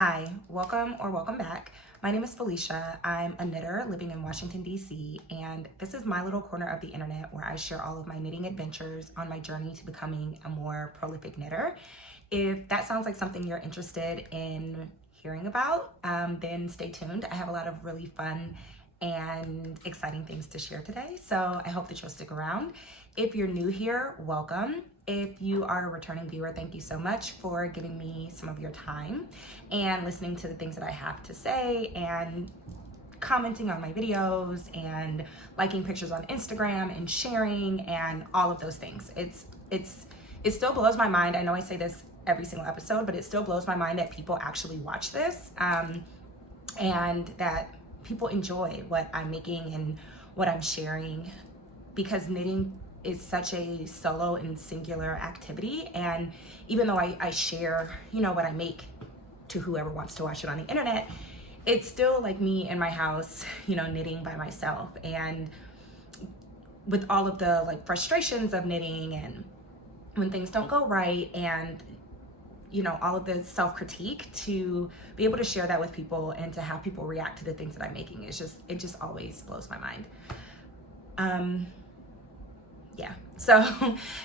Hi, welcome or welcome back. My name is Felicia. I'm a knitter living in Washington, D.C., and this is my little corner of the internet where I share all of my knitting adventures on my journey to becoming a more prolific knitter. If that sounds like something you're interested in hearing about, then stay tuned. I have a lot of really fun and exciting things to share today, so I hope that you'll stick around. If you're new here, welcome. If you are a returning viewer, thank you so much for giving me some of your time and listening to the things that I have to say and commenting on my videos and liking pictures on Instagram and sharing and all of those things. It still blows my mind. I know I say this every single episode, but it still blows my mind that people actually watch this and that people enjoy what I'm making and what I'm sharing, because knitting is such a solo and singular activity. And even though I share, what I make to whoever wants to watch it on the internet, it's still like me in my house, knitting by myself. And with all of the frustrations of knitting and when things don't go right and all of the self-critique, to be able to share that with people and to have people react to the things that I'm making, it just always blows my mind. Yeah, so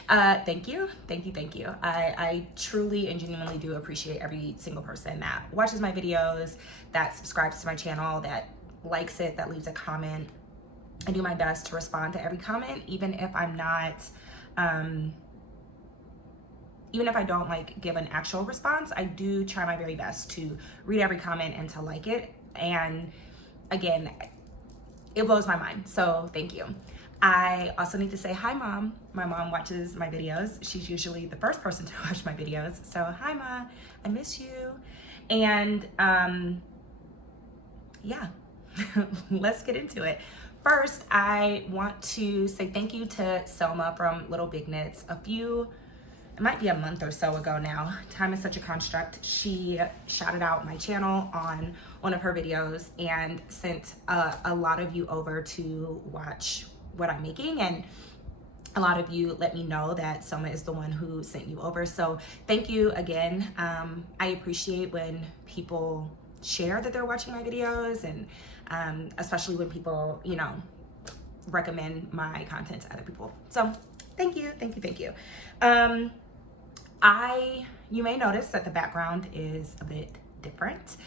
thank you. I truly and genuinely do appreciate every single person that watches my videos, that subscribes to my channel, that likes it, that leaves a comment. I do my best to respond to every comment, even if I'm not, even if I don't give an actual response. I do try my very best to read every comment and to like it. And again, it blows my mind, so thank you. I also need to say hi, Mom. My mom watches my videos. She's usually the first person to watch my videos. So hi, Ma, I miss you. And yeah, let's get into it. First, I want to say thank you to Selma from Little Big Knits. It might be a month or so ago now. Time is such a construct. She shouted out my channel on one of her videos and sent a lot of you over to watch what I'm making, and a lot of you let me know that Selma is the one who sent you over. So thank you again. I appreciate when people share that they're watching my videos, and especially when people, recommend my content to other people. So thank you. You may notice that the background is a bit different.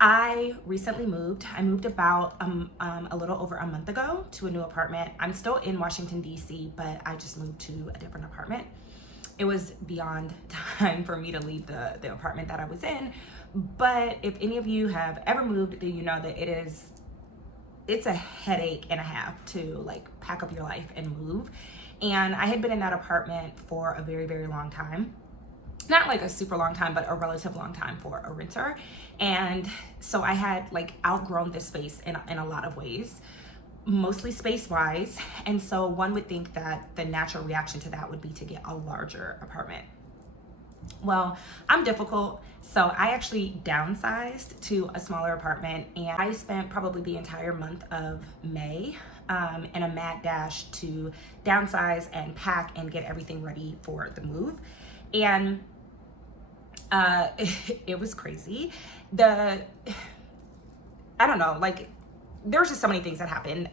I recently moved. I moved about a little over a month ago to a new apartment. I'm still in Washington, D.C., but I just moved to a different apartment. It was beyond time for me to leave the apartment that I was in. But if any of you have ever moved, then you know that it's a headache and a half to pack up your life and move. And I had been in that apartment for a very, very long time. Not a super long time, but a relative long time for a renter. And so I had outgrown this space in a lot of ways, mostly space wise. And so one would think that the natural reaction to that would be to get a larger apartment. Well, I'm difficult, so I actually downsized to a smaller apartment, and I spent probably the entire month of May in a mad dash to downsize and pack and get everything ready for the move. And it was crazy. I don't know, there was just so many things that happened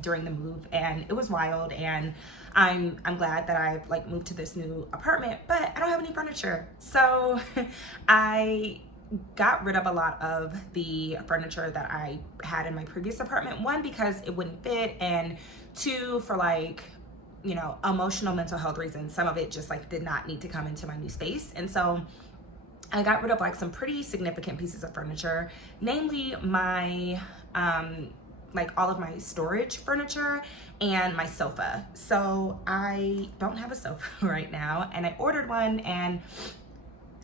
during the move, and it was wild. And I'm glad that I moved to this new apartment, but I don't have any furniture. So I got rid of a lot of the furniture that I had in my previous apartment. One, because it wouldn't fit, and two, for emotional mental health reasons. Some of it just did not need to come into my new space. And so I got rid of some pretty significant pieces of furniture, namely my all of my storage furniture and my sofa. So I don't have a sofa right now, and I ordered one, and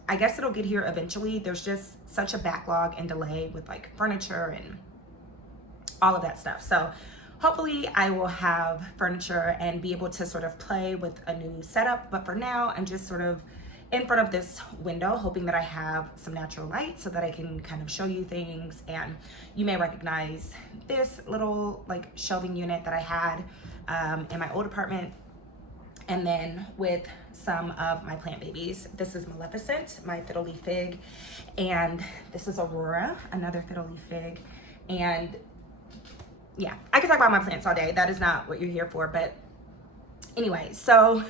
I guess it'll get here eventually. There's just such a backlog and delay with furniture and all of that stuff. So hopefully I will have furniture and be able to sort of play with a new setup. But for now, I'm just sort of in front of this window, hoping that I have some natural light so that I can kind of show you things. And you may recognize this little shelving unit that I had in my old apartment. And then with some of my plant babies. This is Maleficent, my fiddle leaf fig. And this is Aurora, another fiddle leaf fig. And yeah, I could talk about my plants all day. That is not what you're here for. But anyway, so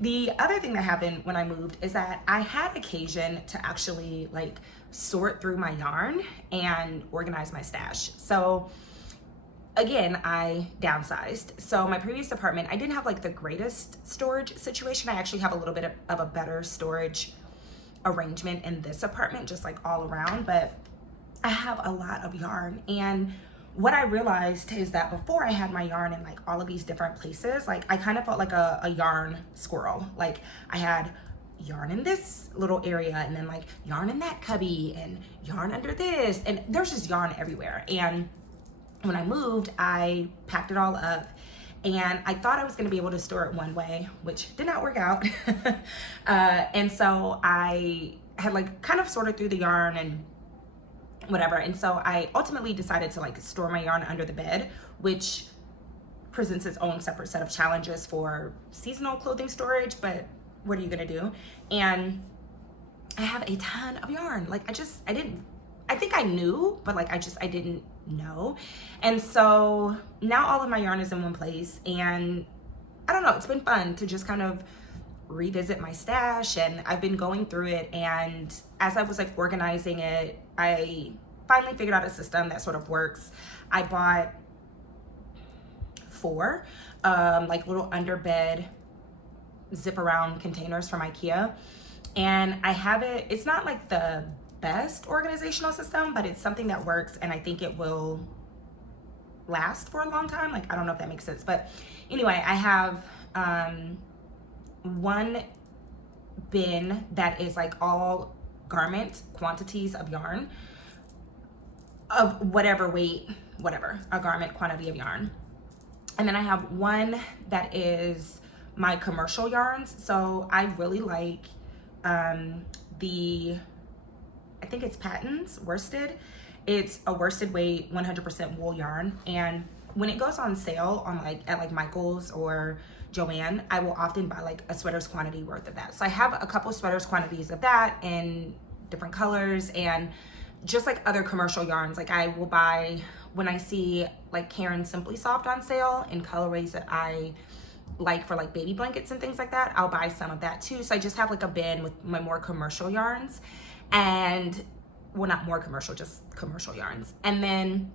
the other thing that happened when I moved is that I had occasion to actually like sort through my yarn and organize my stash. So again, I downsized. So my previous apartment, I didn't have like the greatest storage situation. I actually have a little bit of a better storage arrangement in this apartment, just like all around, but I have a lot of yarn. And what I realized is that before I had my yarn in like all of these different places, like I kind of felt like a yarn squirrel. Like I had yarn in this little area and then like yarn in that cubby and yarn under this, and there's just yarn everywhere. And when I moved, I packed it all up and I thought I was gonna be able to store it one way, which did not work out. And so I had like kind of sorted through the yarn and whatever. And so I ultimately decided to like store my yarn under the bed, which presents its own separate set of challenges for seasonal clothing storage, but what are you gonna do? And I have a ton of yarn. Like I think I knew, but like I didn't know. And so now all of my yarn is in one place, and I don't know, it's been fun to just kind of revisit my stash, and I've been going through it. And as I was like organizing it, I finally figured out a system that sort of works. I bought 4 like little underbed zip around containers from IKEA, and I have it, it's not like the best organizational system, but it's something that works, and I think it will last for a long time. Like I don't know if that makes sense, but anyway, I have one bin that is like all garment quantities of yarn of whatever weight, whatever, a garment quantity of yarn. And then I have one that is my commercial yarns. So I really like I think it's Patton's worsted. It's a worsted weight 100% wool yarn, and when it goes on sale on like at like Michael's or Joann, I will often buy like a sweater's quantity worth of that. So I have a couple sweaters quantities of that in different colors, and just like other commercial yarns, like I will buy when I see like Karen Simply Soft on sale in colorways that I like for like baby blankets and things like that, I'll buy some of that too. So I just have like a bin with my more commercial yarns, and well, not more commercial, just commercial yarns. And then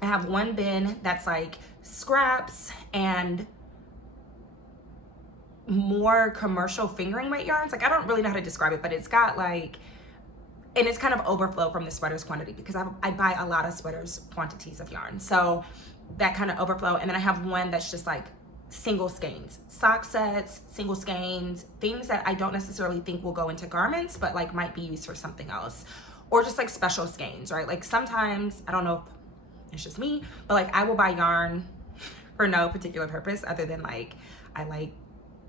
I have one bin that's like scraps and more commercial fingering weight yarns. Like I don't really know how to describe it, but it's got like, and it's kind of overflow from the sweaters quantity because I buy a lot of sweaters quantities of yarn. So that kind of overflow. And then I have one that's just like single skeins, sock sets, single skeins, things that I don't necessarily think will go into garments, but like might be used for something else, or just like special skeins, right? Like sometimes, I don't know if it's just me, but like I will buy yarn for no particular purpose other than like, I like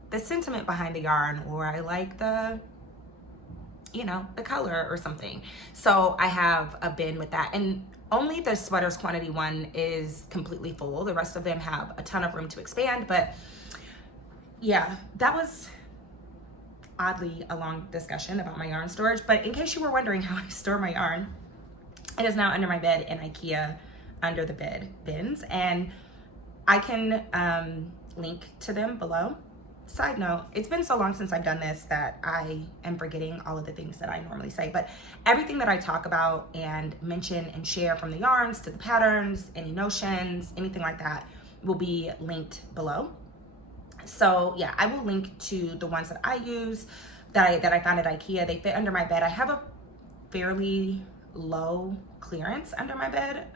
the sentiment behind the yarn, or I like the, you know, the color or something. So I have a bin with that, and only the sweaters quantity one is completely full. The rest of them have a ton of room to expand. But yeah, that was oddly a long discussion about my yarn storage. But in case you were wondering how I store my yarn, it is now under my bed in IKEA under the bed bins, and I can link to them below. Side note, it's been so long since I've done this that I am forgetting all of the things that I normally say, but everything that I talk about and mention and share, from the yarns to the patterns, any notions, anything like that, will be linked below. So yeah, I will link to the ones that I use that I found at IKEA. They fit under my bed. I have a fairly low clearance under my bed,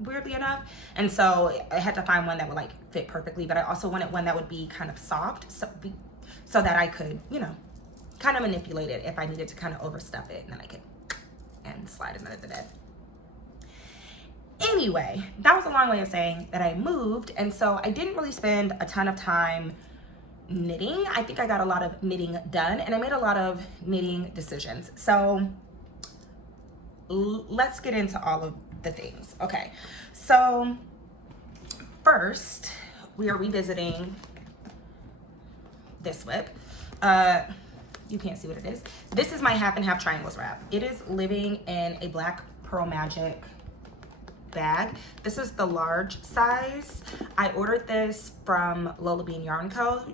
weirdly enough, and so I had to find one that would like fit perfectly, but I also wanted one that would be kind of soft, so that I could, you know, kind of manipulate it if I needed to kind of overstuff it, and then I could and slide it under the bed. Anyway, that was a long way of saying that I moved, and so I didn't really spend a ton of time knitting. I think I got a lot of knitting done, and I made a lot of knitting decisions. So let's get into all of the things. Okay, so first we are revisiting this whip. You can't see what it is. This is my half and half triangles wrap. It is living in a black Pearl Magic bag. This is the large size. I ordered this from Lola Bean Yarn Co.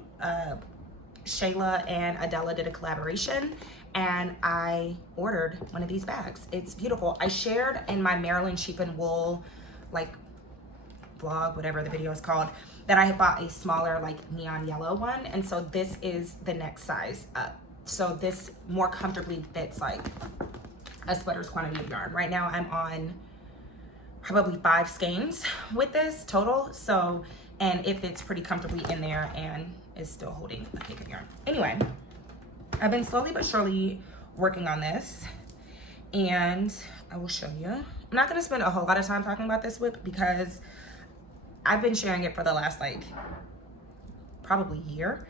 Shayla and Adela did a collaboration, and I ordered one of these bags. It's beautiful. I shared in my Maryland Sheep and Wool like vlog, whatever the video is called, that I had bought a smaller like neon yellow one, and so this is the next size up. So this more comfortably fits like a sweater's quantity of yarn. Right now I'm on probably 5 skeins with this total, so, and it fits pretty comfortably in there and is still holding a cake of yarn. Anyway, I've been slowly but surely working on this, and I will show you. I'm not gonna spend a whole lot of time talking about this whip because I've been sharing it for the last like probably year,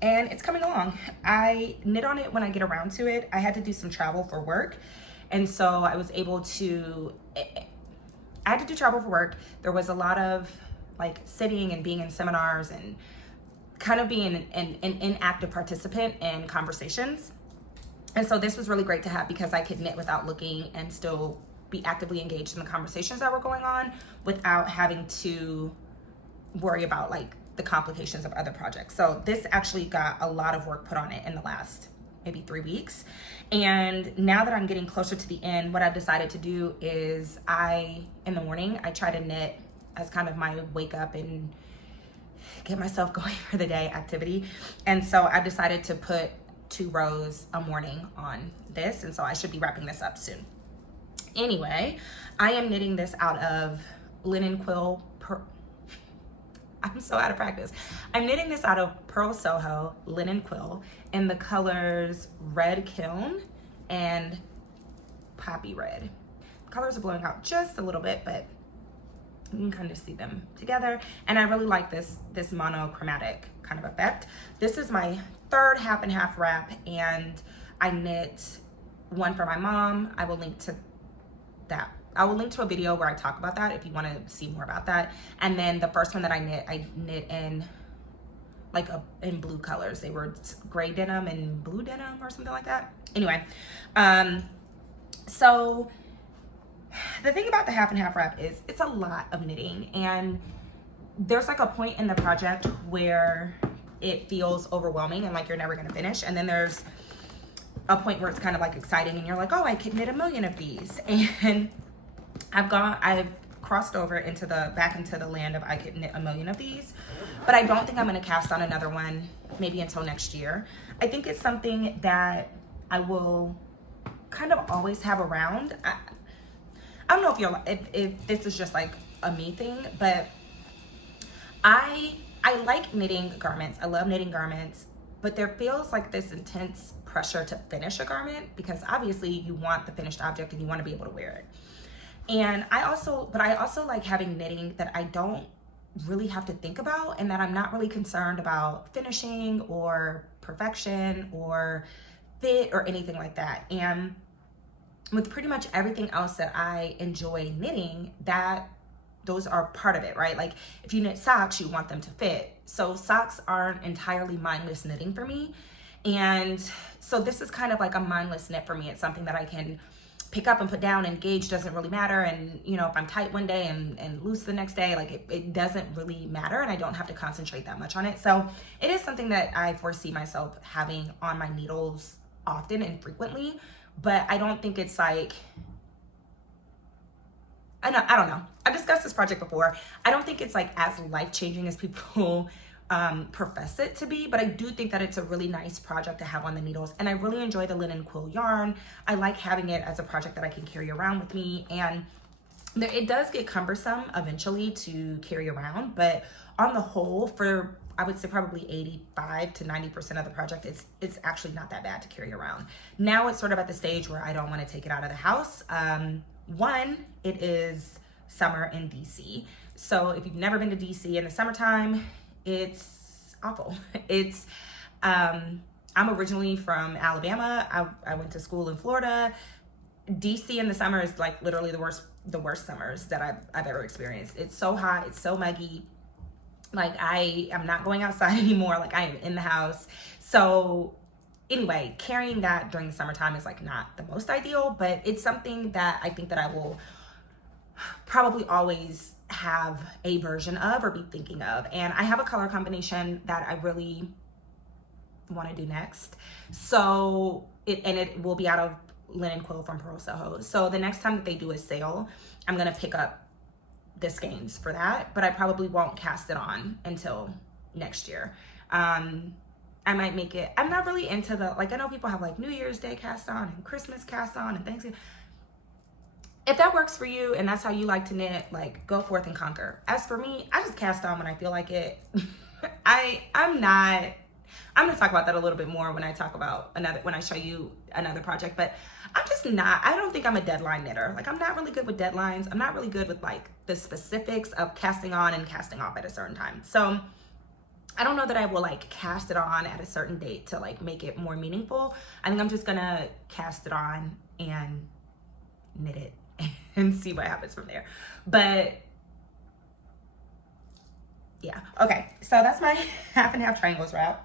and it's coming along. I knit on it when I get around to it. I had to do some travel for work, and so I was able to, I had to do travel for work. There was a lot of like sitting and being in seminars and kind of being an inactive participant in conversations. And so this was really great to have because I could knit without looking and still be actively engaged in the conversations that were going on without having to worry about like the complications of other projects. So this actually got a lot of work put on it in the last maybe 3 weeks. And now that I'm getting closer to the end, what I've decided to do is in the morning, I try to knit as kind of my wake up and get myself going for the day activity. And so I've decided to put 2 rows a morning on this. And so I should be wrapping this up soon. Anyway, I am knitting this out of linen quill. I'm so out of practice. I'm knitting this out of Pearl Soho linen quill in the colors Red Kiln and Poppy Red. The colors are blowing out just a little bit, but you can kind of see them together. And I really like this monochromatic kind of effect. This is my 3rd half and half wrap, and I knit one for my mom. I will link to that. I will link to a video where I talk about that if you want to see more about that. And then the first one that I knit in like in blue colors. They were gray denim and blue denim or something like that. Anyway, so the thing about the half and half wrap is it's a lot of knitting, and there's like a point in the project where it feels overwhelming and like you're never gonna finish. And then there's a point where it's kind of like exciting and you're like, oh, I could knit a million of these. And I've crossed over back into the land of I could knit a million of these, but I don't think I'm gonna cast on another one maybe until next year. I think it's something that I will kind of always have around. I don't know if this is just like a me thing, but I like knitting garments. I love knitting garments, but there feels like this intense pressure to finish a garment because obviously you want the finished object and you want to be able to wear it. And I also like having knitting that I don't really have to think about and that I'm not really concerned about finishing or perfection or fit or anything like that. And with pretty much everything else that I enjoy knitting, those are part of it, right? Like if you knit socks, you want them to fit. So socks aren't entirely mindless knitting for me. And so this is kind of like a mindless knit for me. It's something that I can pick up and put down, and gauge doesn't really matter. And you know, if I'm tight one day and loose the next day, like it doesn't really matter, and I don't have to concentrate that much on it. So it is something that I foresee myself having on my needles often and frequently, but I don't think it's like, I don't know. I've discussed this project before. I don't think it's like as life-changing as people profess it to be, but I do think that it's a really nice project to have on the needles, and I really enjoy the linen quill yarn. I like having it as a project that I can carry around with me, and it does get cumbersome eventually to carry around, but on the whole, for I would say probably 85 to 90% of the project, it's actually not that bad to carry around. Now it's sort of at the stage where I don't want to take it out of the house. One, it is summer in DC. So if you've never been to DC in the summertime, it's awful. It's, I'm originally from Alabama. I went to school in Florida. DC in the summer is like literally the worst summers that I've ever experienced. It's so hot, it's so muggy. Like I am not going outside anymore. Like I am in the house. So anyway, carrying that during the summertime is like not the most ideal, but it's something that I think that I will probably always have a version of or be thinking of. And I have a color combination that I really want to do next. So it will be out of linen quill from Pearl Soho. So the next time that they do a sale, I'm going to pick up the skeins for that, but I probably won't cast it on until next year. I might make it, I'm not really into the, like I know people have like New Year's Day cast on and Christmas cast on and Thanksgiving. If that works for you and that's how you like to knit, like go forth and conquer. As for me, I just cast on when I feel like it. I'm gonna talk about that a little bit more when I talk about when I show you another project, but I'm just not, I don't think I'm a deadline knitter. Like I'm not really good with deadlines. I'm not really good with like the specifics of casting on and casting off at a certain time. So I don't know that I will like cast it on at a certain date to like make it more meaningful. I think I'm just gonna cast it on and knit it and see what happens from there. But yeah, okay. So that's my half and half triangles wrap.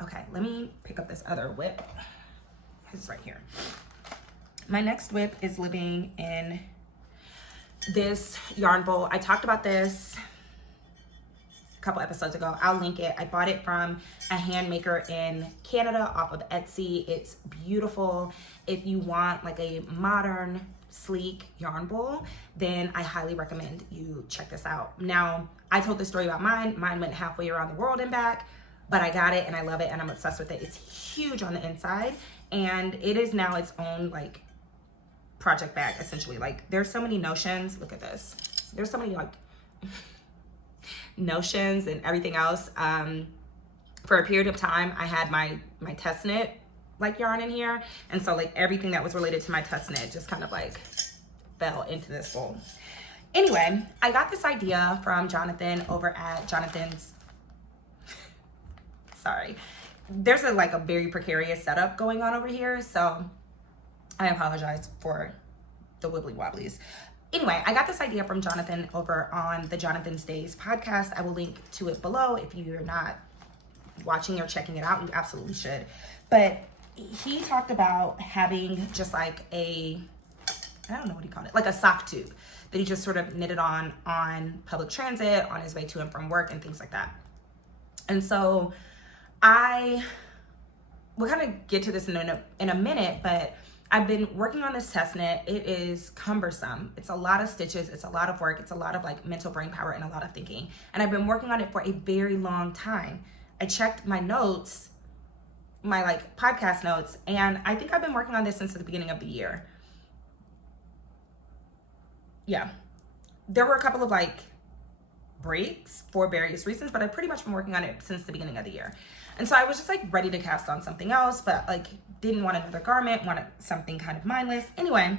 Okay, let me pick up this other whip. It's right here. My next whip is living in this yarn bowl. I talked about this a couple episodes ago. I'll link it. I bought it from a hand maker in Canada off of Etsy. It's beautiful. If you want like a modern, sleek yarn bowl, then I highly recommend you check this out. Now, I told this story about mine. Mine went halfway around the world and back, but I got it and I love it and I'm obsessed with it. It's huge on the inside and it is now its own like project bag essentially. Like there's so many notions. Look at this. There's so many like notions and everything else. For a period of time, I had my test knit like yarn in here. And so like everything that was related to my test knit just kind of like fell into this bowl. Anyway, I got this idea from Jonathan over at Jonathan's, sorry. There's a very precarious setup going on over here. So I apologize for the wibbly wobblies. Anyway, I got this idea from Jonathan over on the Jonathan's Days podcast. I will link to it below. If you're not watching or checking it out, you absolutely should. But he talked about having just like I don't know what he called it, like a sock tube that he just sort of knitted on public transit, on his way to and from work and things like that. And so we'll kind of get to this in a minute, but I've been working on this test knit. It is cumbersome. It's a lot of stitches. It's a lot of work. It's a lot of like mental brain power and a lot of thinking. And I've been working on it for a very long time. I checked my notes, my like podcast notes, and I think I've been working on this since the beginning of the year. Yeah. There were a couple of like breaks for various reasons, but I've pretty much been working on it since the beginning of the year. And so I was just like ready to cast on something else, but like didn't want another garment, wanted something kind of mindless. Anyway,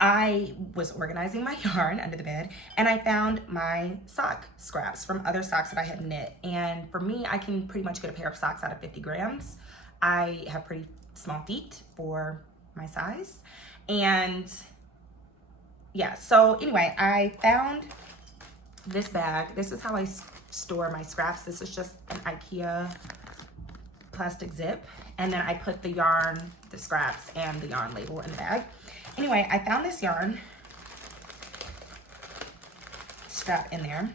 I was organizing my yarn under the bed and I found my sock scraps from other socks that I had knit. And for me, I can pretty much get a pair of socks out of 50 grams. I have pretty small feet for my size. And yeah, so anyway, I found this bag. This is how I store my scraps. This is just an IKEA plastic zip. And then I put the yarn, the scraps, and the yarn label in the bag. Anyway, I found this yarn scrap in there.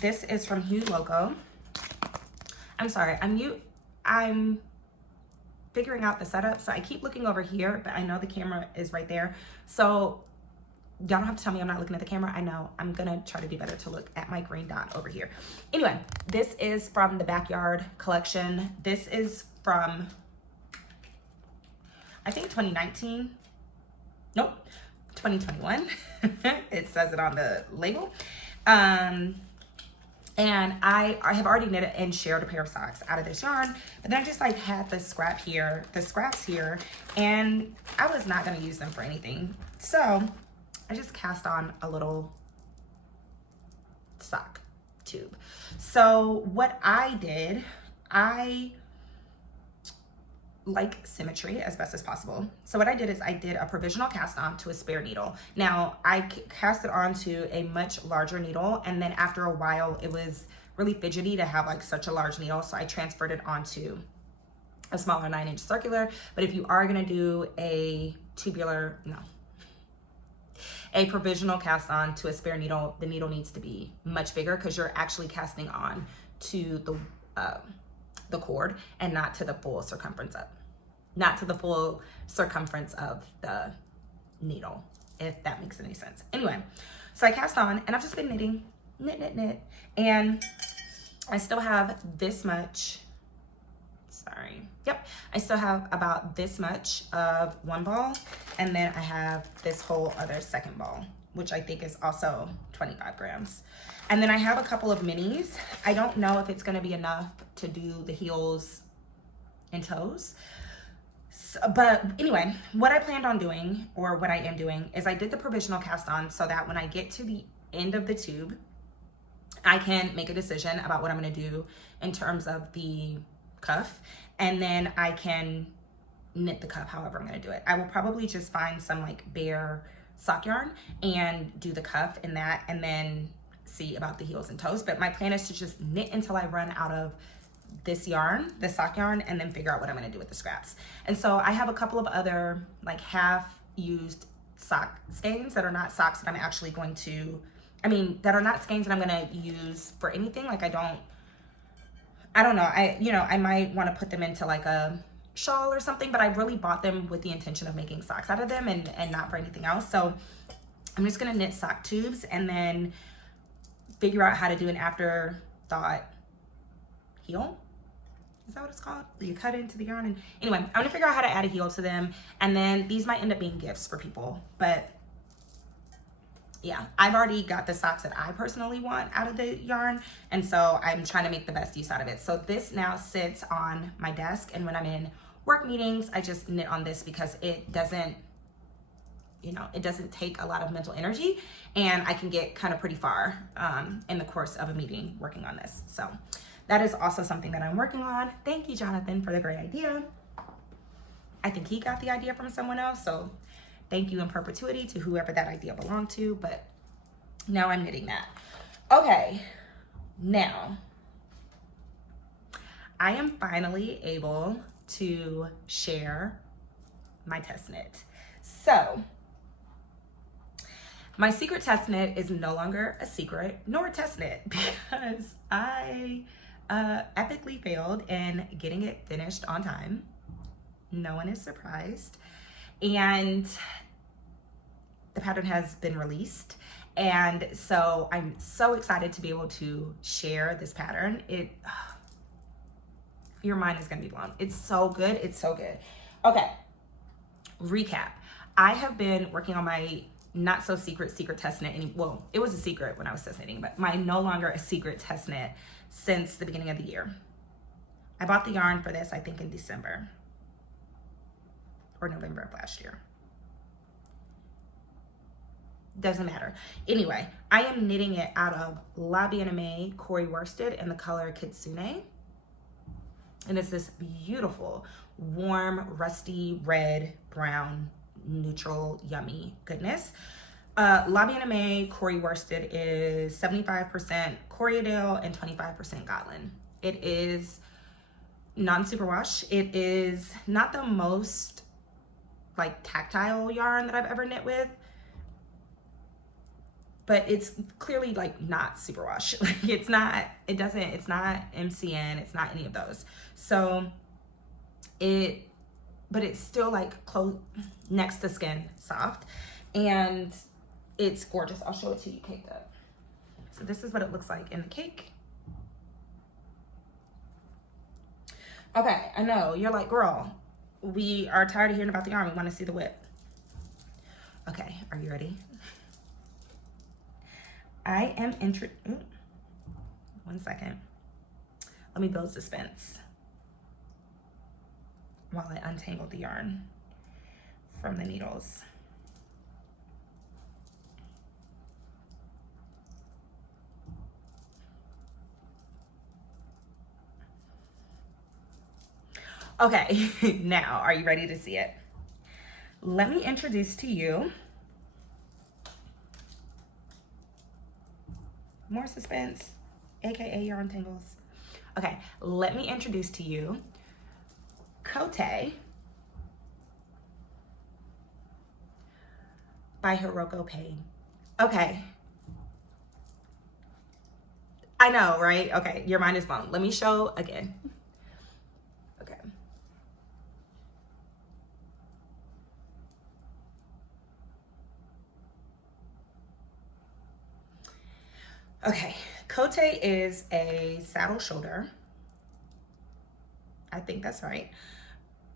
This is from Hue Loco. I'm sorry, I'm figuring out the setup. So I keep looking over here, but I know the camera is right there. So y'all don't have to tell me I'm not looking at the camera. I know. I'm gonna try to do better to look at my green dot over here. Anyway, this is from the Backyard collection. This is from, I think 2019. Nope, 2021. It says it on the label. And I have already knitted and shared a pair of socks out of this yarn, but then I just like had the scraps here, and I was not gonna use them for anything. So I just cast on a little sock tube. So what I did, I like symmetry as best as possible. So what I did is I did a provisional cast on to a spare needle. Now I cast it onto a much larger needle, and then after a while it was really fidgety to have like such a large needle, so I transferred it onto a smaller 9-inch circular. But if you are gonna do a a provisional cast on to a spare needle, the needle needs to be much bigger because you're actually casting on to the cord and not to the full circumference of the needle, if that makes any sense. Anyway, so I cast on and I've just been knitting, knit, and I still have this much. I still have about this much of one ball, and then I have this whole other second ball, which I think is also 25 grams. And then I have a couple of minis. I don't know if it's gonna be enough to do the heels and toes. But anyway, what I planned on doing, or what I am doing, is I did the provisional cast on so that when I get to the end of the tube, I can make a decision about what I'm gonna do in terms of the cuff, and then I can knit the cuff however I'm gonna do it. I will probably just find some like bare sock yarn and do the cuff in that, and then see about the heels and toes. But my plan is to just knit until I run out of this yarn, the sock yarn, and then figure out what I'm gonna do with the scraps. And so I have a couple of other like half used sock skeins that are not socks that I'm actually going to, that are not skeins that I'm gonna use for anything. Like I don't know, I might want to put them into like a shawl or something, but I really bought them with the intention of making socks out of them and not for anything else. So I'm just gonna knit sock tubes and then figure out how to do an afterthought heel. Is that what it's called? You cut into the yarn. And anyway, I'm gonna figure out how to add a heel to them, and then these might end up being gifts for people. But yeah, I've already got the socks that I personally want out of the yarn, and so I'm trying to make the best use out of it. So this now sits on my desk, and when I'm in work meetings, I just knit on this because it doesn't take a lot of mental energy, and I can get kind of pretty far in the course of a meeting working on this. So that is also something that I'm working on. Thank you, Jonathan, for the great idea. I think he got the idea from someone else, so thank you in perpetuity to whoever that idea belonged to, but now I'm knitting that. Okay, now I am finally able to share my test knit. So my secret test knit is no longer a secret nor a test knit because I epically failed in getting it finished on time. No one is surprised. And the pattern has been released. And so I'm so excited to be able to share this pattern. Your mind is gonna be blown. It's so good, it's so good. Okay, recap. I have been working on my not so secret test knit. Well, it was a secret when I was test knitting, but my no longer a secret test knit since the beginning of the year. I bought the yarn for this, I think in December or November of last year. Doesn't matter. Anyway, I am knitting it out of La Bien-Aimée Corey worsted in the color Kitsune. And it's this beautiful, warm, rusty, red, brown, neutral, yummy goodness. La Bien-Aimée Corey worsted is 75% Corriedale and 25% Gotland. It is non-superwash. It is not the most like tactile yarn that I've ever knit with, but it's clearly like not superwash. Like it's not MCN, it's not any of those. So but it's still like close next to skin soft, and it's gorgeous. I'll show it to you caked up. So this is what it looks like in the cake. Okay, I know you're like, girl, we are tired of hearing about the yarn. We want to see the whip. Okay, are you ready? I am one second. Let me build suspense while I untangle the yarn from the needles. Okay, now, are you ready to see it? Let me introduce to you, more suspense, AKA yarn tangles. Okay, let me introduce to you Cote by Hiroko Payne. Okay. I know, right? Okay, your mind is blown. Let me show again. Okay. Okay, Cote is a saddle shoulder. I think that's right.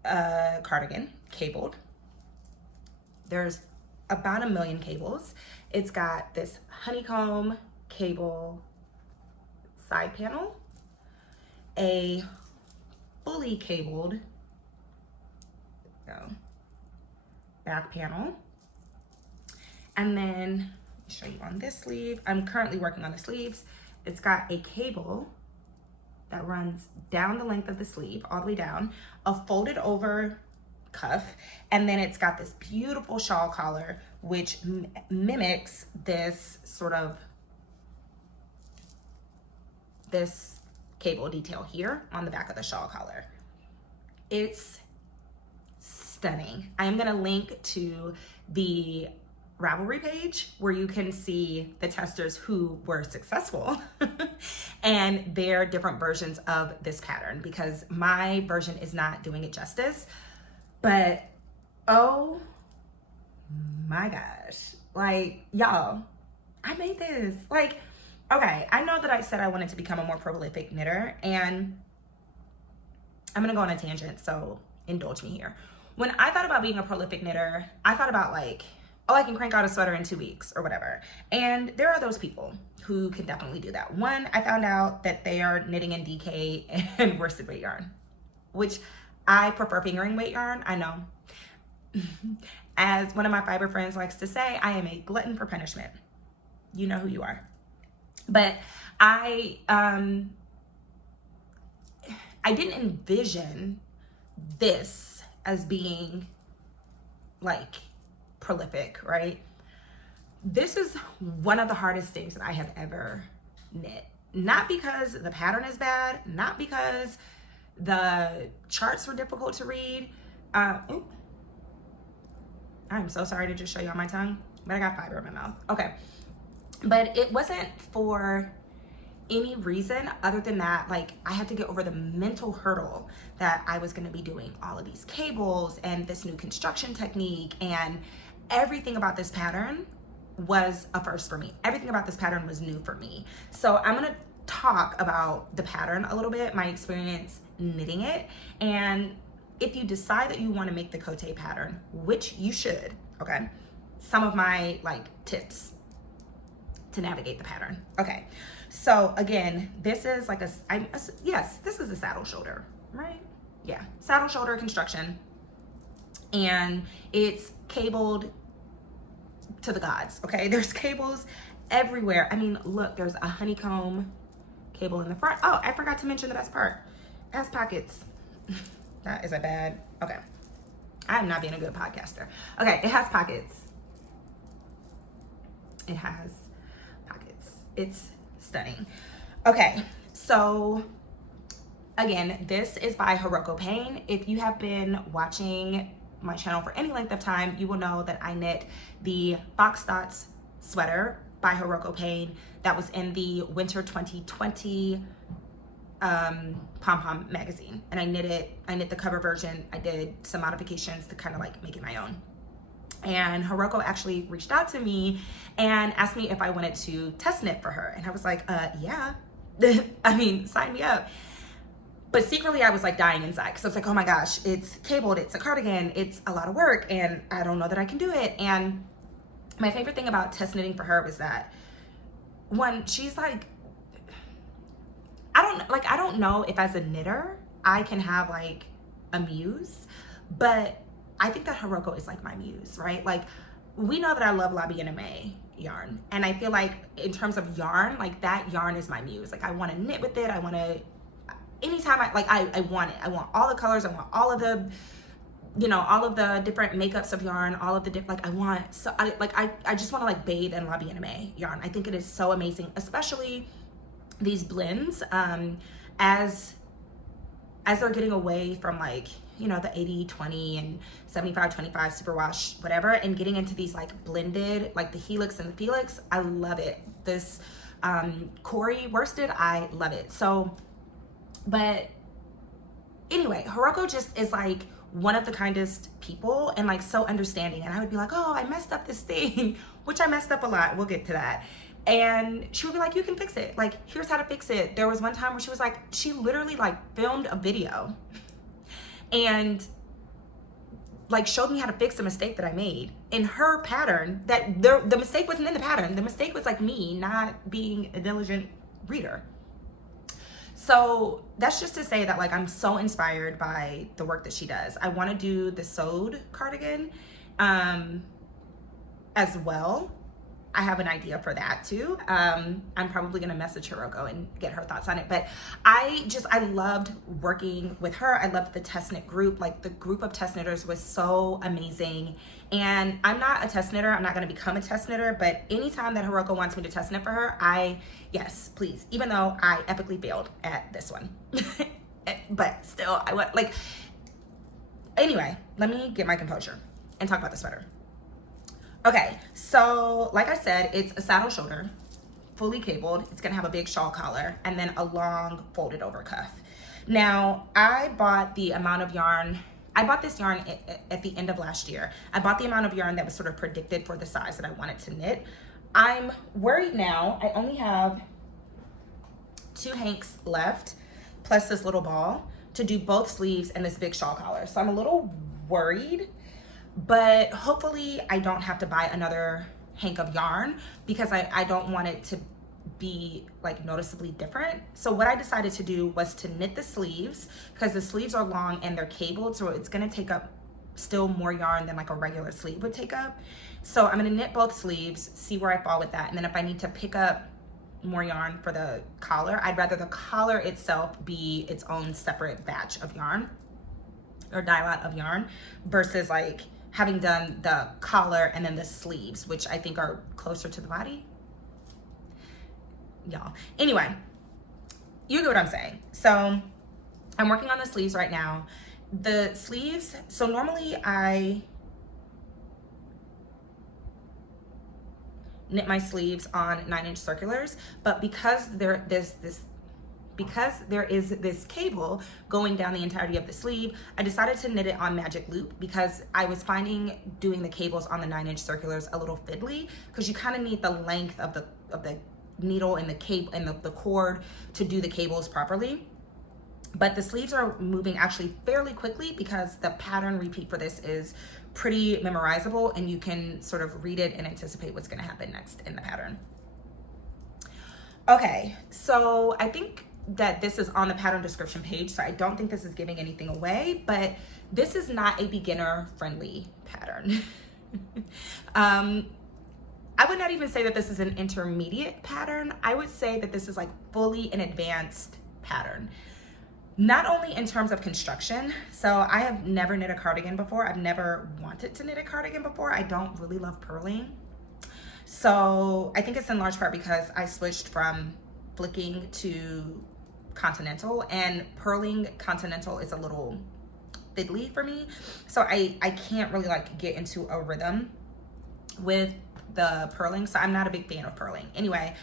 Cardigan, cabled. There's about 1 million cables. It's got this honeycomb cable side panel, a fully cabled back panel, and then I'll show you on this sleeve. I'm currently working on the sleeves. It's got a cable that runs down the length of the sleeve, all the way down, a folded over cuff, and then it's got this beautiful shawl collar, which mimics this sort of, this cable detail here on the back of the shawl collar. It's stunning. I am gonna link to the Ravelry page where you can see the testers who were successful and their different versions of this pattern, because my version is not doing it justice. But oh my gosh, like, y'all, I made this. Like, okay, I know that I said I wanted to become a more prolific knitter, and I'm gonna go on a tangent, so indulge me here. When I thought about being a prolific knitter, I thought about like, oh, I can crank out a sweater in 2 weeks or whatever. And there are those people who can definitely do that. One, I found out that they are knitting in DK and worsted weight yarn, which I prefer fingering weight yarn, I know. As one of my fiber friends likes to say, I am a glutton for punishment. You know who you are. But I didn't envision this as being like prolific, right? This is one of the hardest things that I have ever knit. Not because the pattern is bad, not because the charts were difficult to read. I'm so sorry to just show you on my tongue, but I got fiber in my mouth. Okay. But it wasn't for any reason other than that, like, I had to get over the mental hurdle that I was going to be doing all of these cables and this new construction technique, and everything about this pattern was a first for me. Everything about this pattern was new for me. So I'm going to talk about the pattern a little bit, my experience knitting it, and if you decide that you want to make the Cote pattern, which you should, okay, some of my like tips to navigate the pattern. Okay, so again, this is like yes, this is a saddle shoulder, right? Yeah, saddle shoulder construction, and it's cabled to the gods, okay? There's cables everywhere. I mean, look, there's a honeycomb cable in the front. Oh, I forgot to mention the best part. It has pockets. That is a bad, okay. I'm not being a good podcaster. Okay, it has pockets. It has pockets. It's stunning. Okay, so again, this is by Hiroko Payne. If you have been watching my channel for any length of time, you will know that I knit the Box Dots sweater by Hiroko Payne that was in the Winter 2020 Pom-Pom magazine, and I knit the cover version. I did some modifications to kind of like make it my own. And Hiroko actually reached out to me and asked me if I wanted to test knit for her. And I was like, yeah, I mean, sign me up. But secretly I was like dying inside, because I was like, oh my gosh, it's cabled, it's a cardigan, it's a lot of work, and I don't know that I can do it. And my favorite thing about test knitting for her was that, one, she's like, I don't know if as a knitter I can have like a muse, but I think that Hiroko is like my muse, right? Like, we know that I love Lobby and May yarn, and I feel like in terms of yarn, like that yarn is my muse. Like, I want to knit with it, I want to anytime I want it. I want all the colors. I want all of the, you know, all of the different makeups of yarn, all of the like I want, so I just want to like bathe in La Bien-Aimée yarn. I think it is so amazing, especially these blends, as they're getting away from like, you know, the 80-20 and 75-25 superwash, whatever, and getting into these like blended, like the helix and the felix. I love it. This Corey worsted, I love it. So, but anyway, Hiroko just is like one of the kindest people and like so understanding. And I would be like, oh, I messed up this thing, which I messed up a lot. We'll get to that. And she would be like, you can fix it. Like, here's how to fix it. There was one time where she was like, she literally like filmed a video and like showed me how to fix a mistake that I made in her pattern. That the mistake wasn't in the pattern. The mistake was like me not being a diligent reader. So that's just to say that like I'm so inspired by the work that she does. I want to do the sewed cardigan as well. I have an idea for that too. I'm probably gonna message Hiroko and get her thoughts on it. But I loved working with her. I loved the test knit group. Like the group of test knitters was so amazing. And I'm not a test knitter. I'm not gonna become a test knitter, but anytime that Hiroko wants me to test knit for her, yes, please. Even though I epically failed at this one. But still, I want, like, anyway, let me get my composure and talk about the sweater. Okay, so like I said, it's a saddle shoulder, fully cabled. It's gonna have a big shawl collar and then a long folded over cuff. Now, I bought the amount of yarn, I bought this yarn at the end of last year. I bought the amount of yarn that was sort of predicted for the size that I wanted to knit. I'm worried now, I only have 2 hanks left, plus this little ball to do both sleeves and this big shawl collar. So I'm a little worried, but hopefully I don't have to buy another hank of yarn because I don't want it to be like noticeably different. So what I decided to do was to knit the sleeves because the sleeves are long and they're cabled, so it's gonna take up still more yarn than like a regular sleeve would take up. So I'm gonna knit both sleeves, see where I fall with that, and then if I need to pick up more yarn for the collar, I'd rather the collar itself be its own separate batch of yarn or dye lot of yarn versus like having done the collar and then the sleeves, which I think are closer to the body. Y'all. Anyway, you get what I'm saying. So I'm working on the sleeves right now. The sleeves, so normally I knit my sleeves on 9-inch circulars, but because there is this cable going down the entirety of the sleeve, I decided to knit it on magic loop because I was finding doing the cables on the 9-inch circulars a little fiddly because you kind of need the length of the needle and the cable and the cord to do the cables properly. But the sleeves are moving actually fairly quickly because the pattern repeat for this is pretty memorizable and you can sort of read it and anticipate what's going to happen next in the pattern. Okay, so I think that this is on the pattern description page, so I don't think this is giving anything away, but this is not a beginner friendly pattern. I would not even say that this is an intermediate pattern. I would say that this is like fully an advanced pattern. Not only in terms of construction, so I have never knit a cardigan before. I've never wanted to knit a cardigan before. I don't really love purling. So I think it's in large part because I switched from flicking to continental, and purling continental is a little fiddly for me. So I can't really like get into a rhythm with the purling. So I'm not a big fan of purling. Anyway,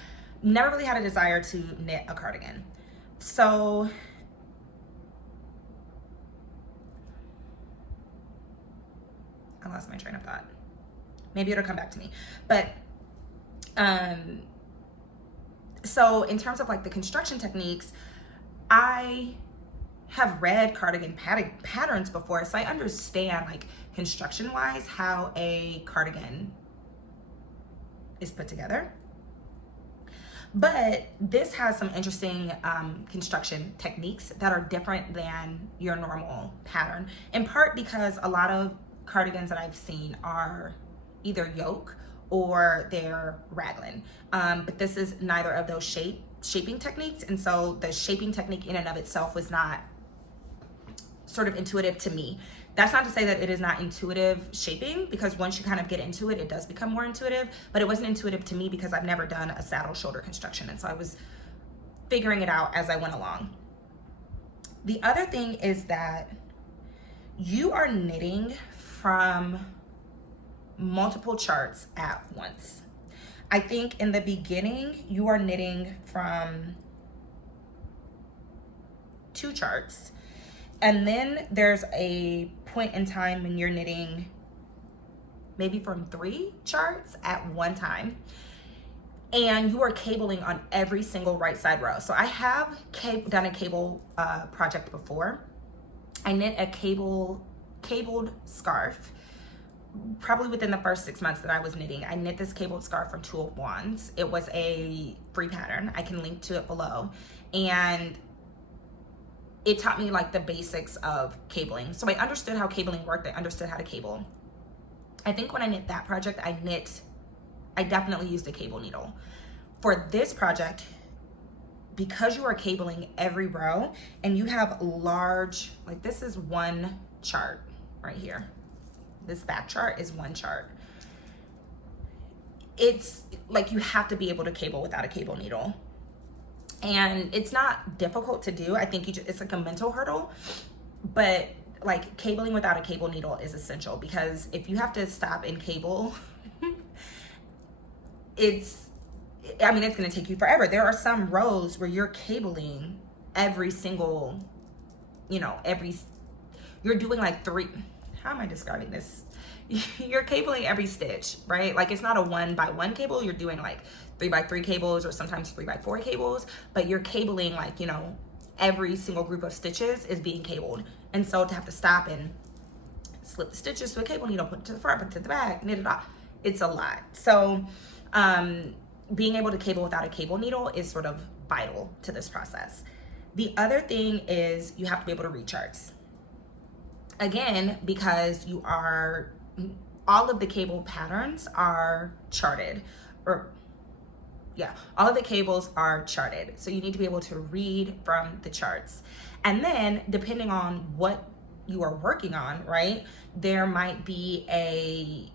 never really had a desire to knit a cardigan. So I lost my train of thought. Maybe it'll come back to me. But so in terms of like the construction techniques, I have read cardigan patterns before, so I understand like construction wise how a cardigan is put together. But this has some interesting construction techniques that are different than your normal pattern, in part because a lot of cardigans that I've seen are either yoke or they're raglan. But this is neither of those shaping techniques. And so the shaping technique in and of itself was not sort of intuitive to me. That's not to say that it is not intuitive shaping, because once you kind of get into it, it does become more intuitive, but it wasn't intuitive to me because I've never done a saddle shoulder construction. And so I was figuring it out as I went along. The other thing is that you are knitting from multiple charts at once. I think in the beginning, you are knitting from 2 charts. And then there's a point in time when you're knitting maybe from 3 charts at one time. And you are cabling on every single right side row. So I have done a cable project before. I knit a cabled scarf probably within the first 6 months that I was knitting. I knit this cabled scarf from 2 of Wands. It was a free pattern. I can link to it below. And it taught me like the basics of cabling. So I understood how cabling worked. I understood how to cable. I think when I knit that project, I definitely used a cable needle. For this project, because you are cabling every row and you have large, like this is 1 chart right here. This back chart is 1 chart. It's like you have to be able to cable without a cable needle. And it's not difficult to do. I think it's like a mental hurdle, but like cabling without a cable needle is essential, because if you have to stop and cable, it's going to take you forever. There are some rows where you're cabling every single, you're doing like 3, how am I describing this? You're cabling every stitch, right? Like it's not a 1-by-1 cable. You're doing like 3-by-3 cables or sometimes 3-by-4 cables, but you're cabling like, every single group of stitches is being cabled. And so to have to stop and slip the stitches to a cable needle, put it to the front, put it to the back, knit it off, it's a lot. So being able to cable without a cable needle is sort of vital to this process. The other thing is you have to be able to read charts. Again, because all of the cable patterns are charted, all of the cables are charted. So you need to be able to read from the charts. And then depending on what you are working on, right, there might be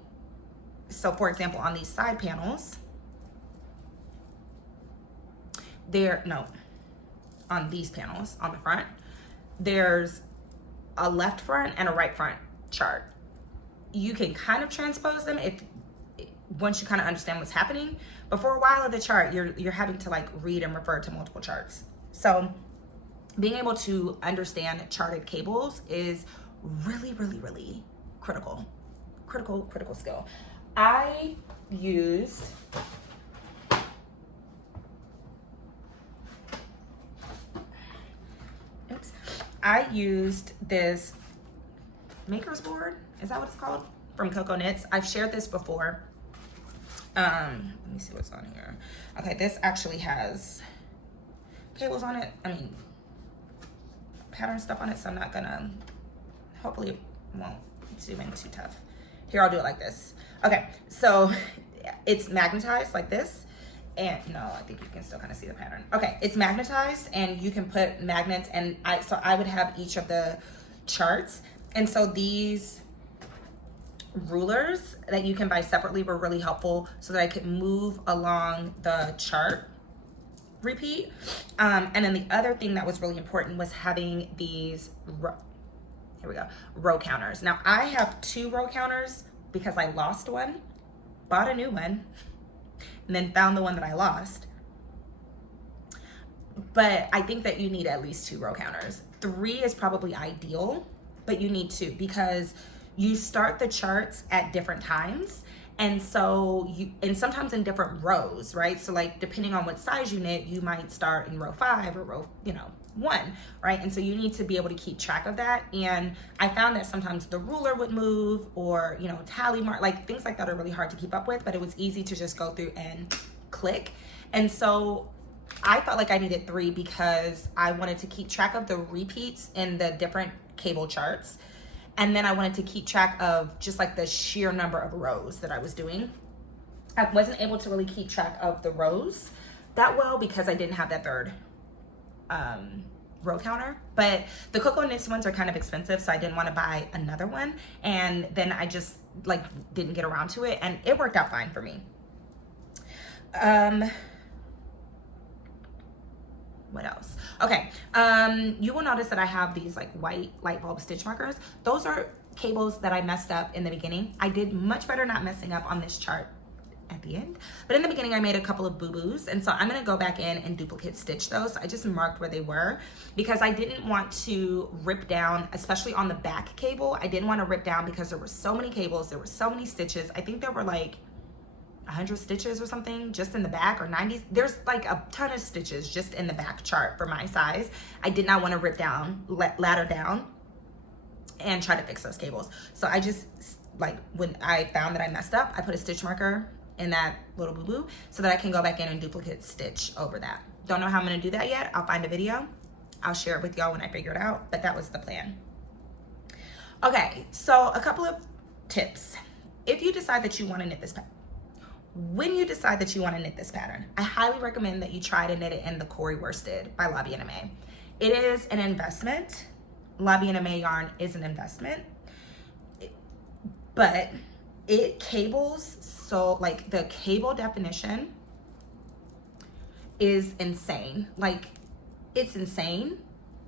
so for example, on these side panels, on these panels on the front, there's a left front and a right front chart. You can kind of transpose them once you kind of understand what's happening, but for a while of the chart, you're having to like read and refer to multiple charts. So being able to understand charted cables is really, really, really critical skill. I used this maker's board, is that what it's called? From Coco Knits. I've shared this before. Let me see what's on here. Okay, this actually has cables on it. Pattern stuff on it, so I'm not gonna, hopefully it won't zoom in too tough. Here, I'll do it like this. Okay, so it's magnetized like this. And no, I think you can still kind of see the pattern. Okay, it's magnetized and you can put magnets, and I would have each of the charts. And so these rulers that you can buy separately were really helpful so that I could move along the chart repeat. And then the other thing that was really important was having these row counters. Now I have 2 row counters because I lost one, bought a new one, and then found the one that I lost. But I think that you need at least 2 row counters. 3 is probably ideal, but you need 2 because you start the charts at different times. And so and sometimes in different rows, right? So like depending on what size you knit, you might start in row 5 or row, 1, right? And so you need to be able to keep track of that. And I found that sometimes the ruler would move, or, tally mark, like things like that are really hard to keep up with, but it was easy to just go through and click. And so I felt like I needed 3 because I wanted to keep track of the repeats in the different cable charts. And then I wanted to keep track of just like the sheer number of rows that I was doing. I wasn't able to really keep track of the rows that well because I didn't have that third row counter, but the CAST-ONS ones are kind of expensive, so I didn't want to buy another one, and then I just like didn't get around to it, and it worked out fine for me. What else? Okay, you will notice that I have these like white light bulb stitch markers. Those are cables that I messed up in the beginning. I did much better not messing up on this chart at the end, but in the beginning I made a couple of boo-boos, and so I'm going to go back in and duplicate stitch those. I just marked where they were because I didn't want to rip down, especially on the back cable. I didn't want to rip down because there were so many cables, there were so many stitches. I think there were like 100 stitches or something just in the back, or 90. There's like a ton of stitches just in the back chart for my size. I did not want to rip down, ladder down and try to fix those cables. So I just, like, when I found that I messed up, I put a stitch marker in that little boo-boo so that I can go back in and duplicate stitch over that. Don't know how I'm gonna do that yet. I'll find a video. I'll share it with y'all when I figure it out, but that was the plan. Okay, so a couple of tips. If you decide that you wanna knit this pattern, when you decide that you wanna knit this pattern, I highly recommend that you try to knit it in the Corey Worsted by Lobby NMA. It is an investment. Lobby NMA yarn is an investment, but it cables, so like the cable definition is insane. Like, it's insane.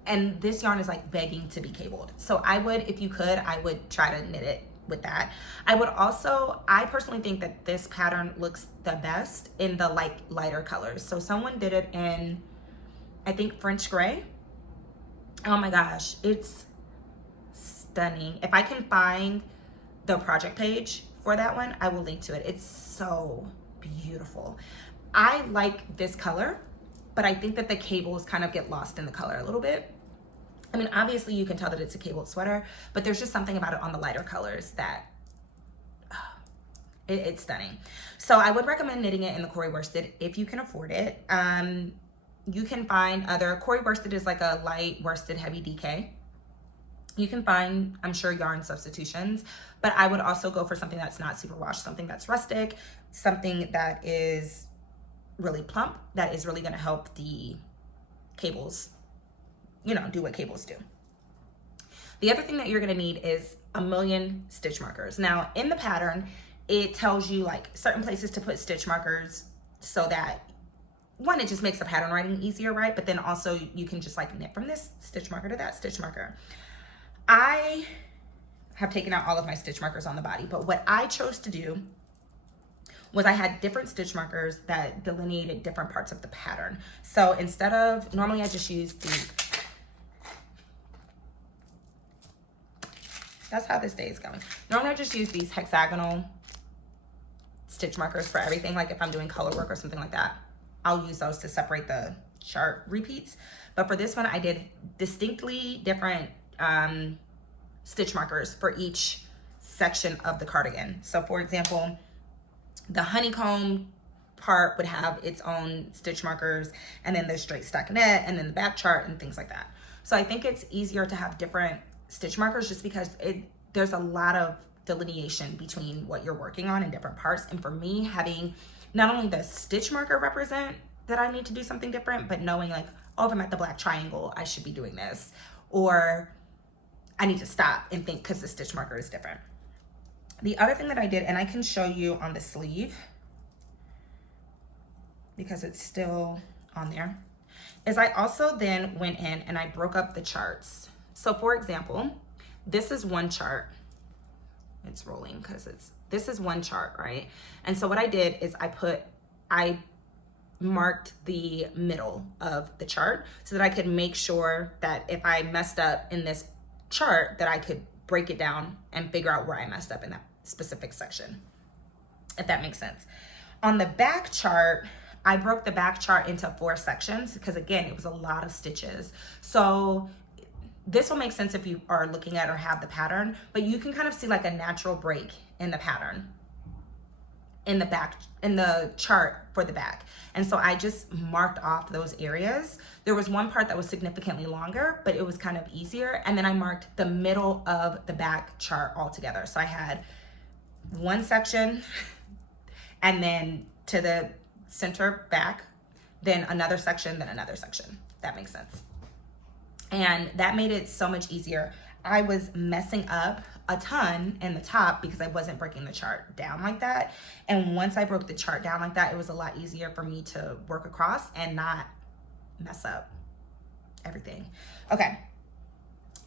And this yarn is like begging to be cabled. So I would, if you could, I would try to knit it with that. I would also, I personally think that this pattern looks the best in the like lighter colors. So someone did it in, I think, French gray. Oh my gosh, it's stunning. If I can find the project page for that one, I will link to it. It's so beautiful. I like this color, but I think that the cables kind of get lost in the color a little bit. I mean, obviously you can tell that it's a cabled sweater, but there's just something about it on the lighter colors that it's stunning. So I would recommend knitting it in the Corey Worsted if you can afford it. You can find other, Corey Worsted is like a light worsted heavy DK. You can find, I'm sure, yarn substitutions, but I would also go for something that's not superwash, something that's rustic, something that is really plump, that is really gonna help the cables, you know, do what cables do. The other thing that you're gonna need is a million stitch markers. Now, in the pattern, it tells you like certain places to put stitch markers so that, one, it just makes the pattern writing easier, right? But then also you can just like knit from this stitch marker to that stitch marker. I have taken out all of my stitch markers on the body, but what I chose to do was I had different stitch markers that delineated different parts of the pattern. So instead of, normally I just use the, that's how this day is going. Normally I just use these hexagonal stitch markers for everything. Like if I'm doing color work or something like that, I'll use those to separate the chart repeats. But for this one, I did distinctly different stitch markers for each section of the cardigan. So for example, the honeycomb part would have its own stitch markers, and then the straight stockinette, and then the back chart and things like that. So I think it's easier to have different stitch markers just because there's a lot of delineation between what you're working on in different parts. And for me, having not only the stitch marker represent that I need to do something different, but knowing like, oh, if I'm at the black triangle, I should be doing this, or I need to stop and think because the stitch marker is different. The other thing that I did, and I can show you on the sleeve because it's still on there, is I also then went in and I broke up the charts. So for example, this is one chart. It's rolling because this is one chart, right? And so what I did is I marked the middle of the chart so that I could make sure that if I messed up in this chart that I could break it down and figure out where I messed up in that specific section, if that makes sense. On the back chart, I broke the back chart into 4 sections because again, it was a lot of stitches. So this will make sense if you are looking at or have the pattern, but you can kind of see like a natural break in the pattern in the back, in the chart for the back. And so I just marked off those areas. There was one part that was significantly longer, but it was kind of easier. And then I marked the middle of the back chart all together. So I had one section. and then to the center back, then another section, then another section. That makes sense. And that made it so much easier. I was messing up a ton in the top because I wasn't breaking the chart down like that. And once I broke the chart down like that, it was a lot easier for me to work across and not mess up everything. Okay.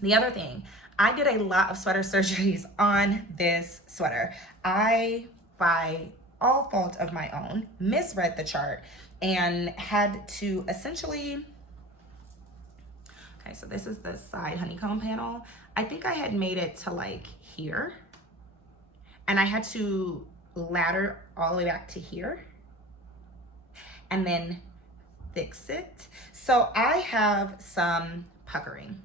The other thing, I did a lot of sweater surgeries on this sweater. I, by all fault of my own, misread the chart and had to essentially, okay, so this is the side honeycomb panel. I think I had made it to like here, and I had to ladder all the way back to here and then fix it. So I have some puckering.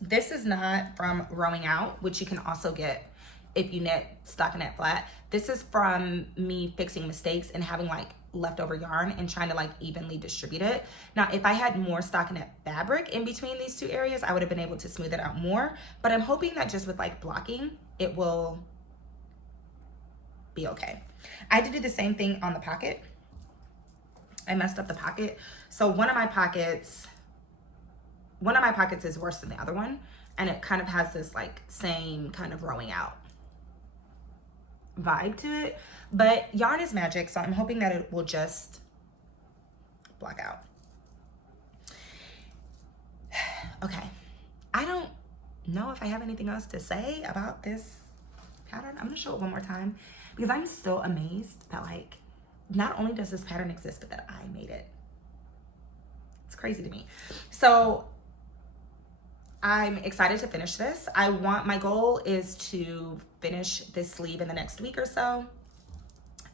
This is not from rowing out, which you can also get if you knit stockinette flat. This is from me fixing mistakes and having like leftover yarn and trying to like evenly distribute it. Now, if I had more stockinette fabric in between these two areas, I would have been able to smooth it out more, but I'm hoping that just with like blocking, it will be okay. I had to do the same thing on the pocket. I messed up the pocket. So one of my pockets is worse than the other one, and it kind of has this like same kind of rowing out vibe to it, but yarn is magic, so I'm hoping that it will just block out. Okay, I don't know if I have anything else to say about this pattern. I'm gonna show it one more time because I'm still amazed that like not only does this pattern exist, but that I made it. It's crazy to me. So I'm excited to finish this. My goal is to finish this sleeve in the next week or so,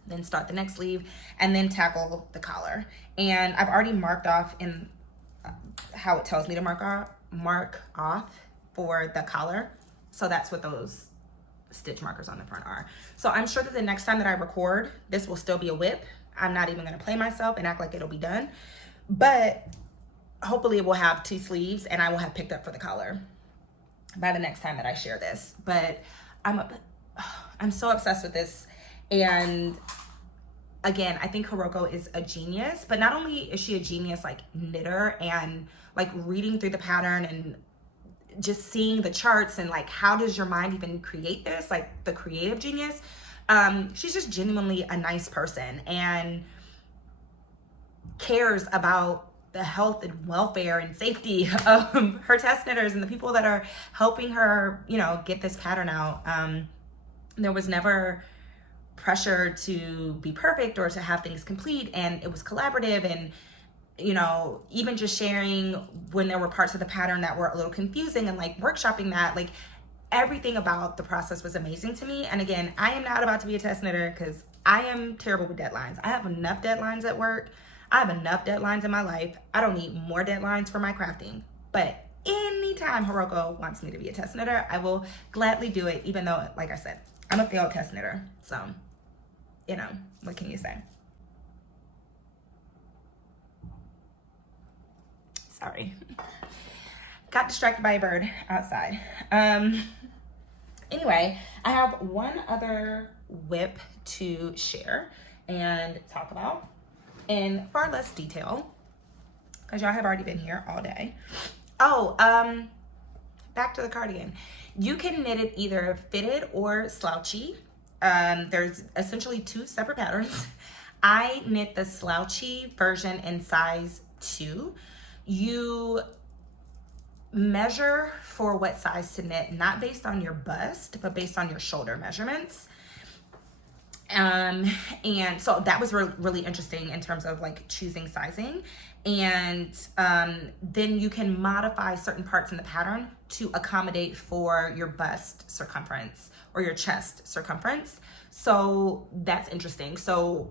then start the next sleeve, and then tackle the collar. And I've already marked off in how it tells me to mark off for the collar. So that's what those stitch markers on the front are. So I'm sure that the next time that I record, this will still be a whip. I'm not even gonna play myself and act like it'll be done, but hopefully it will have 2 sleeves and I will have picked up for the collar by the next time that I share this. But I'm so obsessed with this. And again, I think Hiroko is a genius, but not only is she a genius like knitter and like reading through the pattern and just seeing the charts and like how does your mind even create this, like the creative genius. She's just genuinely a nice person and cares about the health and welfare and safety of her test knitters and the people that are helping her, you know, get this pattern out. There was never pressure to be perfect or to have things complete, and it was collaborative. And, you know, even just sharing when there were parts of the pattern that were a little confusing and like workshopping that, like everything about the process was amazing to me. And again, I am not about to be a test knitter because I am terrible with deadlines. I have enough deadlines at work. I have enough deadlines in my life. I don't need more deadlines for my crafting. But anytime Hiroko wants me to be a test knitter, I will gladly do it, even though, like I said, I'm a failed test knitter. So, you know, what can you say? Sorry. Got distracted by a bird outside. Anyway, I have one other whip to share and talk about in far less detail, because y'all have already been here all day. Oh, back to the cardigan. You can knit it either fitted or slouchy. There's essentially 2 separate patterns. I knit the slouchy version in size 2. You measure for what size to knit, not based on your bust, but based on your shoulder measurements. And so that was really interesting in terms of like choosing sizing. And then you can modify certain parts in the pattern to accommodate for your bust circumference or your chest circumference. So that's interesting. So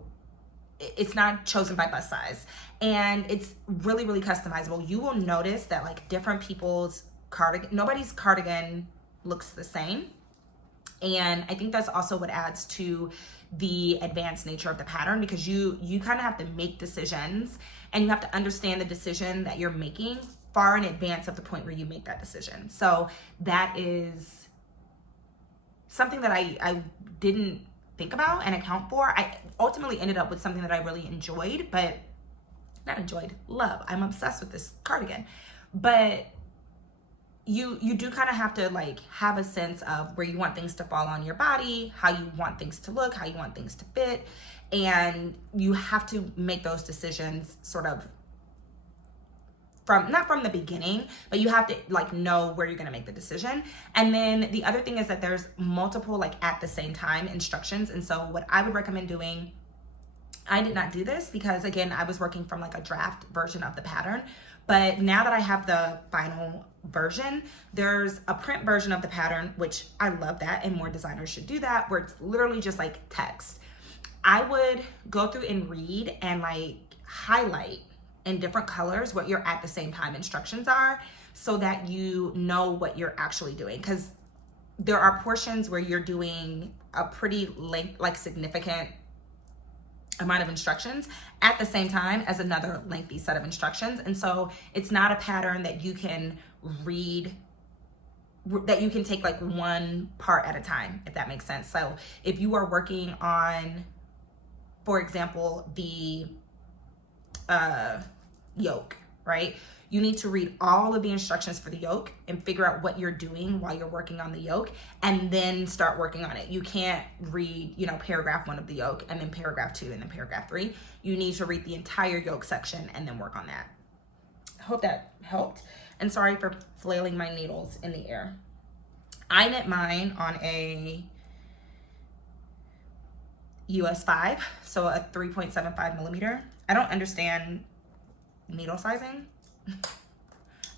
it's not chosen by bust size, and it's really, really customizable. You will notice that like different people's nobody's cardigan looks the same. And I think that's also what adds to the advanced nature of the pattern, because you kind of have to make decisions, and you have to understand the decision that you're making far in advance of the point where you make that decision. So that is something that I didn't think about and account for. I ultimately ended up with something that I really enjoyed, but love. I'm obsessed with this cardigan. But you do kind of have to like have a sense of where you want things to fall on your body, how you want things to look, how you want things to fit. And you have to make those decisions sort of not from the beginning, but you have to like know where you're going to make the decision. And then the other thing is that there's multiple like at the same time instructions. And so what I would recommend doing, I did not do this because again, I was working from like a draft version of the pattern. But now that I have the final version, there's a print version of the pattern, which I love that, and more designers should do that, where it's literally just like text. I would go through and read and like highlight in different colors what your at the same time instructions are, so that you know what you're actually doing. Because there are portions where you're doing a pretty like significant amount of instructions at the same time as another lengthy set of instructions. And so it's not a pattern that you can read, that you can take like one part at a time, if that makes sense. So if you are working on, for example, the yoke, right? You need to read all of the instructions for the yoke and figure out what you're doing while you're working on the yoke, and then start working on it. You can't read, paragraph 1 of the yoke and then paragraph 2 and then paragraph 3. You need to read the entire yoke section and then work on that. I hope that helped. And sorry for flailing my needles in the air. I knit mine on a US 5, so a 3.75 millimeter. I don't understand needle sizing.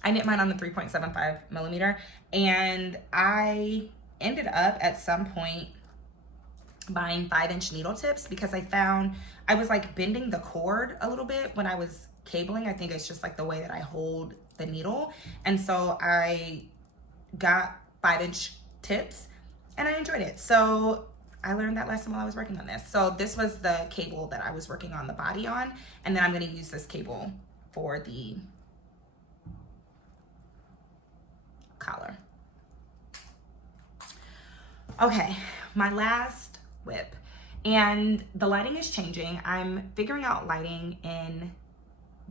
I knit mine on the 3.75 millimeter, and I ended up at some point buying 5-inch needle tips because I found I was like bending the cord a little bit when I was cabling. I think it's just like the way that I hold the needle. And so I got 5-inch tips and I enjoyed it. So I learned that lesson while I was working on this. So this was the cable that I was working on the body on, and then I'm going to use this cable for the collar. Okay, my last whip, and the lighting is changing. I'm figuring out lighting in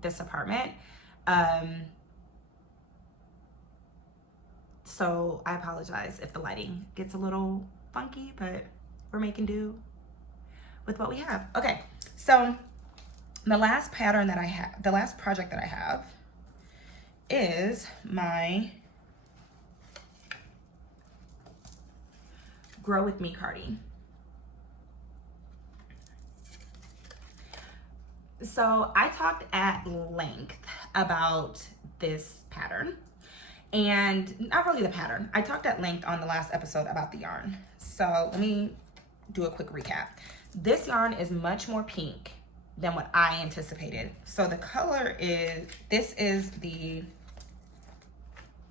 this apartment. So I apologize if the lighting gets a little funky, but we're making do with what we have. Okay, so the last pattern that I have, the last project that I have is my Grow With Me Cardi. So I talked at length about this pattern, and not really the pattern. I talked at length on the last episode about the yarn. So let me do a quick recap. This yarn is much more pink than what I anticipated. So the color is, this is the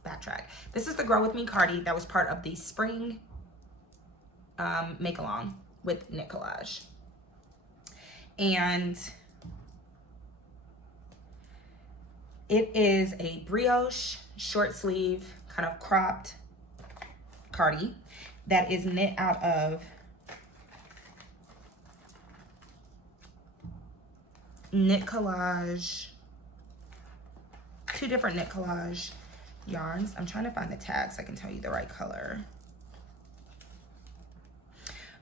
backtrack. This is the Grow With Me Cardi that was part of the spring make along with Knit Collage. And it is a brioche short sleeve kind of cropped cardi that is knit out of Knit Collage, 2 different Knit Collage yarns. I'm trying to find the tag so I can tell you the right color.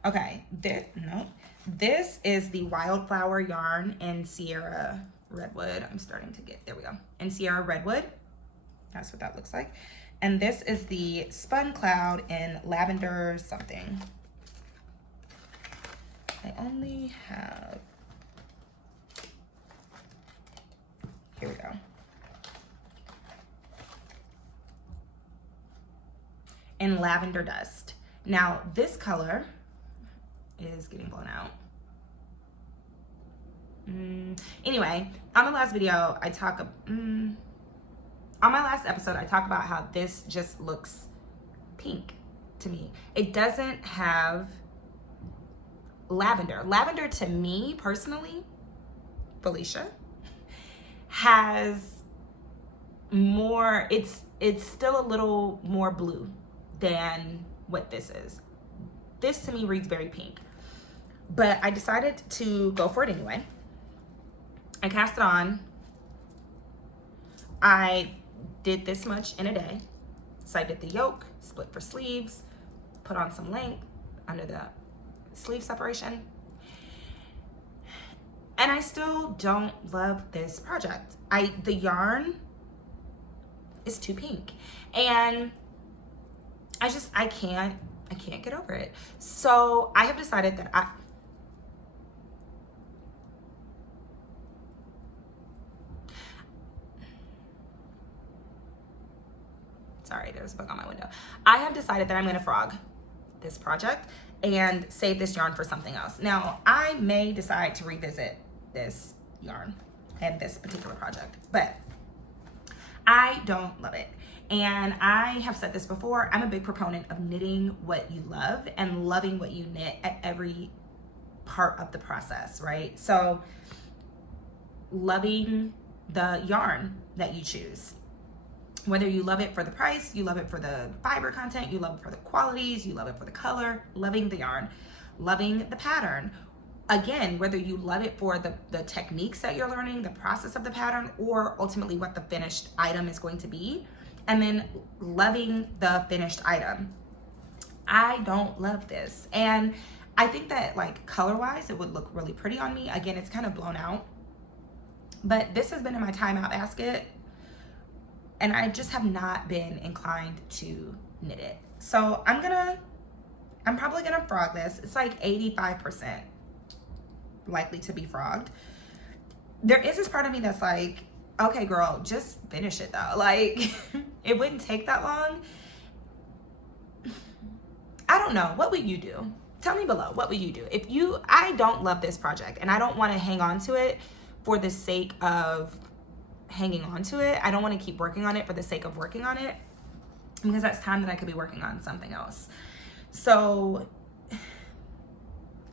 Okay, this is the Wildflower yarn in Sierra Redwood. I'm starting to get, there we go. In Sierra Redwood, that's what that looks like. And this is the Spun Cloud in Lavender something. I only have, here we go. In Lavender Dust. Now this color is getting blown out. Anyway, on the last video, on my last episode, I talk about how this just looks pink to me. It doesn't have lavender. Lavender to me personally, Felicia, has more, it's still a little more blue than what this is. This to me reads very pink. But I decided to go for it anyway. I cast it on. I did this much in a day. So I did the yoke, split for sleeves, put on some length under the sleeve separation. And I still don't love this project. The yarn is too pink. And I can't get over it. So I have decided that sorry, there's a bug on my window. I have decided that I'm gonna frog this project and save this yarn for something else. Now, I may decide to revisit this yarn and this particular project, but I don't love it. And I have said this before, I'm a big proponent of knitting what you love and loving what you knit at every part of the process, right? So loving the yarn that you choose. Whether you love it for the price, you love it for the fiber content, you love it for the qualities, you love it for the color, loving the yarn, loving the pattern. Again, whether you love it for the techniques that you're learning, the process of the pattern, or ultimately what the finished item is going to be, and then loving the finished item. I don't love this. And I think that like color-wise, it would look really pretty on me. Again, it's kind of blown out, but this has been in my timeout basket and I just have not been inclined to knit it. So I'm probably gonna frog this. It's like 85% likely to be frogged. There is this part of me that's like, okay, girl, just finish it though. Like, it wouldn't take that long. I don't know. What would you do? Tell me below. What would you do? I don't love this project and I don't want to hang on to it for the sake of hanging on to it. I don't want to keep working on it for the sake of working on it, because that's time that I could be working on something else. So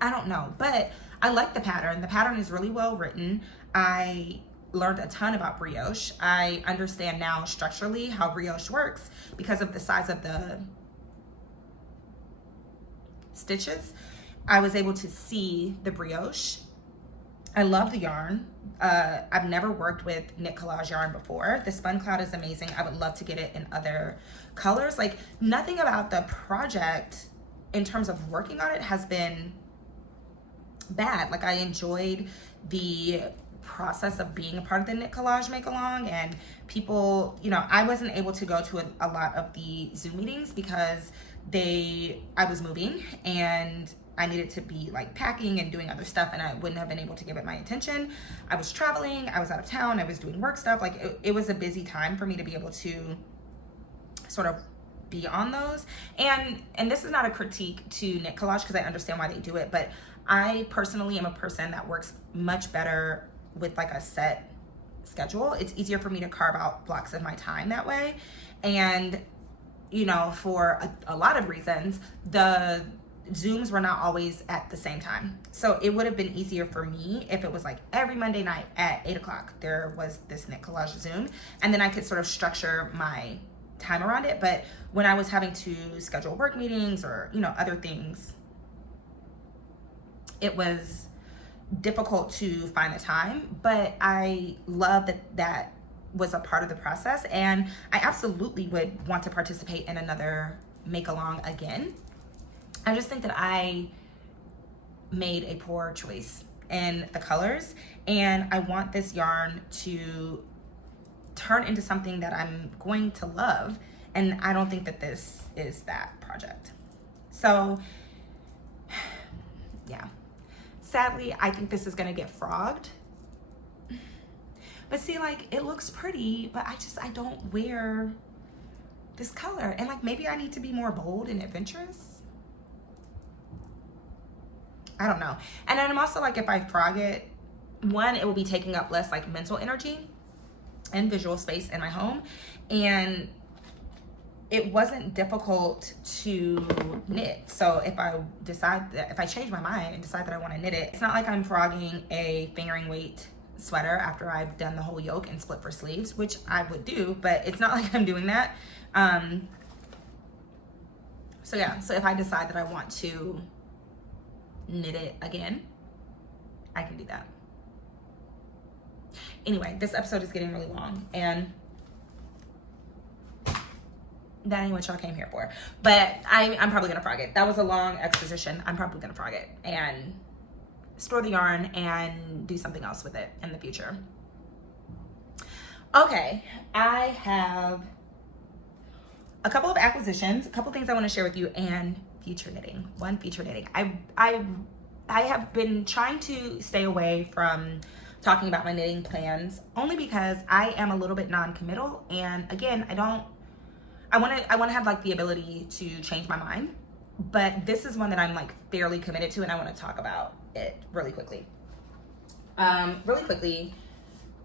I don't know, but I like the pattern. The pattern is really well written. I learned a ton about brioche. I understand now structurally how brioche works because of the size of the stitches. I was able to see the brioche. I love the yarn. I've never worked with knit collage yarn before. The Spun Cloud is amazing. I would love to get it in other colors. Like, nothing about the project in terms of working on it has been bad. Like, I enjoyed the process of being a part of the knit collage make along, and people, you know, I wasn't able to go to a lot of the Zoom meetings because I was moving and I needed to be like packing and doing other stuff, and I wouldn't have been able to give it my attention. I was traveling, I was out of town, I was doing work stuff. Like it was a busy time for me to be able to sort of be on those. And this is not a critique to knit collage, because I understand why they do it, but I personally am a person that works much better with like a set schedule. It's easier for me to carve out blocks of my time that way. And, you know, for a lot of reasons, the Zooms were not always at the same time. So it would have been easier for me if it was like every Monday night at 8 o'clock, there was this knit collage Zoom, and then I could sort of structure my time around it. But when I was having to schedule work meetings or, you know, other things, it was difficult to find the time. But I love that was a part of the process, and I absolutely would want to participate in another make along again. I just think that I made a poor choice in the colors, and I want this yarn to turn into something that I'm going to love, and I don't think that this is that project. So yeah, sadly, I think this is gonna get frogged. But see, like, it looks pretty, but I don't wear this color, and like maybe I need to be more bold and adventurous. I don't know. And then I'm also like, if I frog it, one, it will be taking up less like mental energy and visual space in my home. And it wasn't difficult to knit. So if I change my mind and decide that I want to knit it, it's not like I'm frogging a fingering weight sweater after I've done the whole yoke and split for sleeves, which I would do, but it's not like I'm doing that. So yeah, so if I decide that I want to knit it again, I can do that. Anyway, this episode is getting really long, and that ain't what y'all came here for. But I'm probably gonna frog it. That was a long exposition. I'm probably gonna frog it and store the yarn and do something else with it in the future. Okay, I have a couple of acquisitions, a couple things I want to share with you, and future knitting. One, future knitting. I have been trying to stay away from talking about my knitting plans only because I am a little bit non-committal, and again, I want to have like the ability to change my mind, but this is one that I'm like fairly committed to, and I want to talk about it really quickly.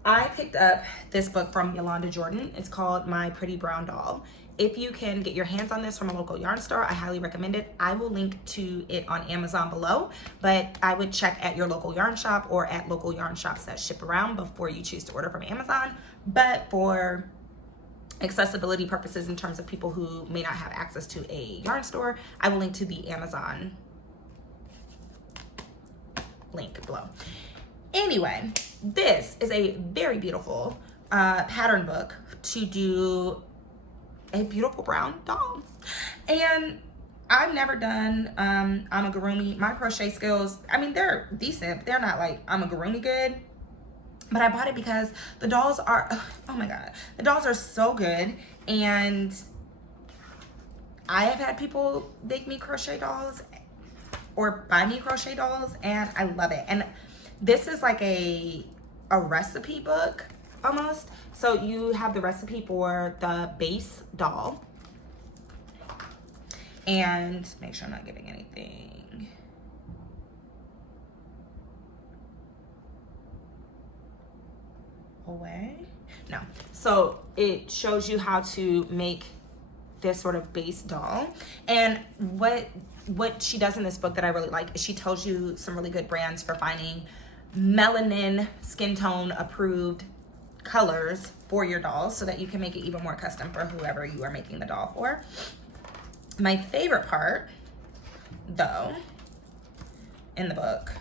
I picked up this book from Yolanda Jordan. It's called My Pretty Brown Doll. If you can get your hands on this from a local yarn store, I highly recommend it. I will link to it on Amazon below, but I would check at your local yarn shop or at local yarn shops that ship around before you choose to order from Amazon. But for accessibility purposes, in terms of people who may not have access to a yarn store, I will link to the Amazon link below. Anyway, this is a very beautiful pattern book to do a beautiful brown doll. And I've never done amigurumi. My crochet skills, I mean, they're decent. They're not like amigurumi good. But I bought it because the dolls are, oh my God, the dolls are so good. And I have had people make me crochet dolls or buy me crochet dolls, and I love it. And this is like a recipe book almost. So you have the recipe for the base doll. And make sure I'm not giving anything away. No. So it shows you how to make this sort of base doll. And what she does in this book that I really like is she tells you some really good brands for finding melanin skin tone approved colors for your dolls so that you can make it even more custom for whoever you are making the doll for. My favorite part, though, in the book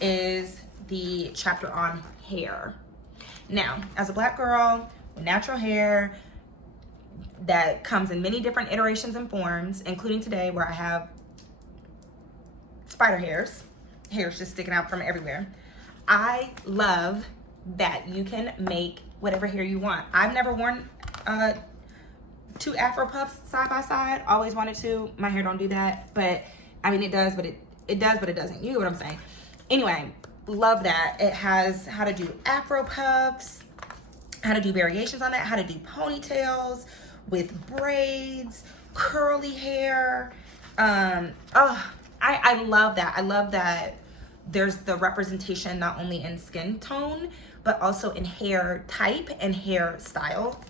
is the chapter on hair. Now, as a Black girl with natural hair that comes in many different iterations and forms, including today where I have spider hairs just sticking out from everywhere, I love that you can make whatever hair you want. I've never worn two Afro puffs side by side. Always wanted to. My hair don't do that, but I mean it does, but it does, but it doesn't. You know what I'm saying? Anyway, love that. It has how to do Afro puffs, how to do variations on that, how to do ponytails with braids, curly hair. I love that. I love that there's the representation not only in skin tone, but also in hair type and hair style.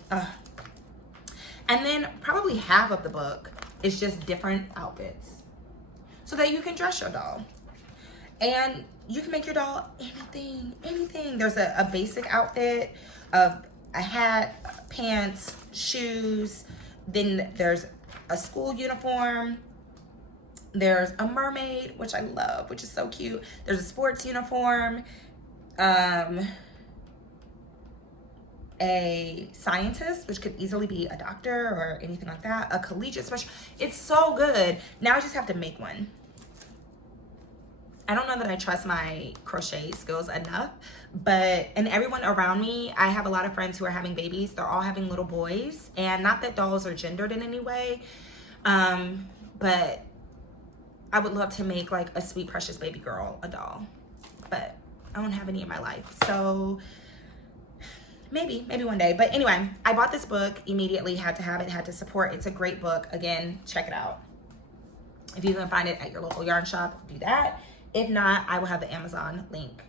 And then probably half of the book is just different outfits so that you can dress your doll. And you can make your doll anything. There's a basic outfit of a hat, pants, shoes. Then there's a school uniform. There's a mermaid, which I love, which is so cute. There's a sports uniform. A scientist, which could easily be a doctor or anything like that. A collegiate special. It's so good. Now I just have to make one. I don't know that I trust my crochet skills enough, and everyone around me, I have a lot of friends who are having babies. They're all having little boys, and not that dolls are gendered in any way, but I would love to make like a sweet, precious baby girl a doll, but I don't have any in my life. So maybe one day. But anyway, I bought this book immediately, had to have it, had to support. It's a great book. Again, check it out. If you can find it at your local yarn shop, do that. If not, I will have the Amazon link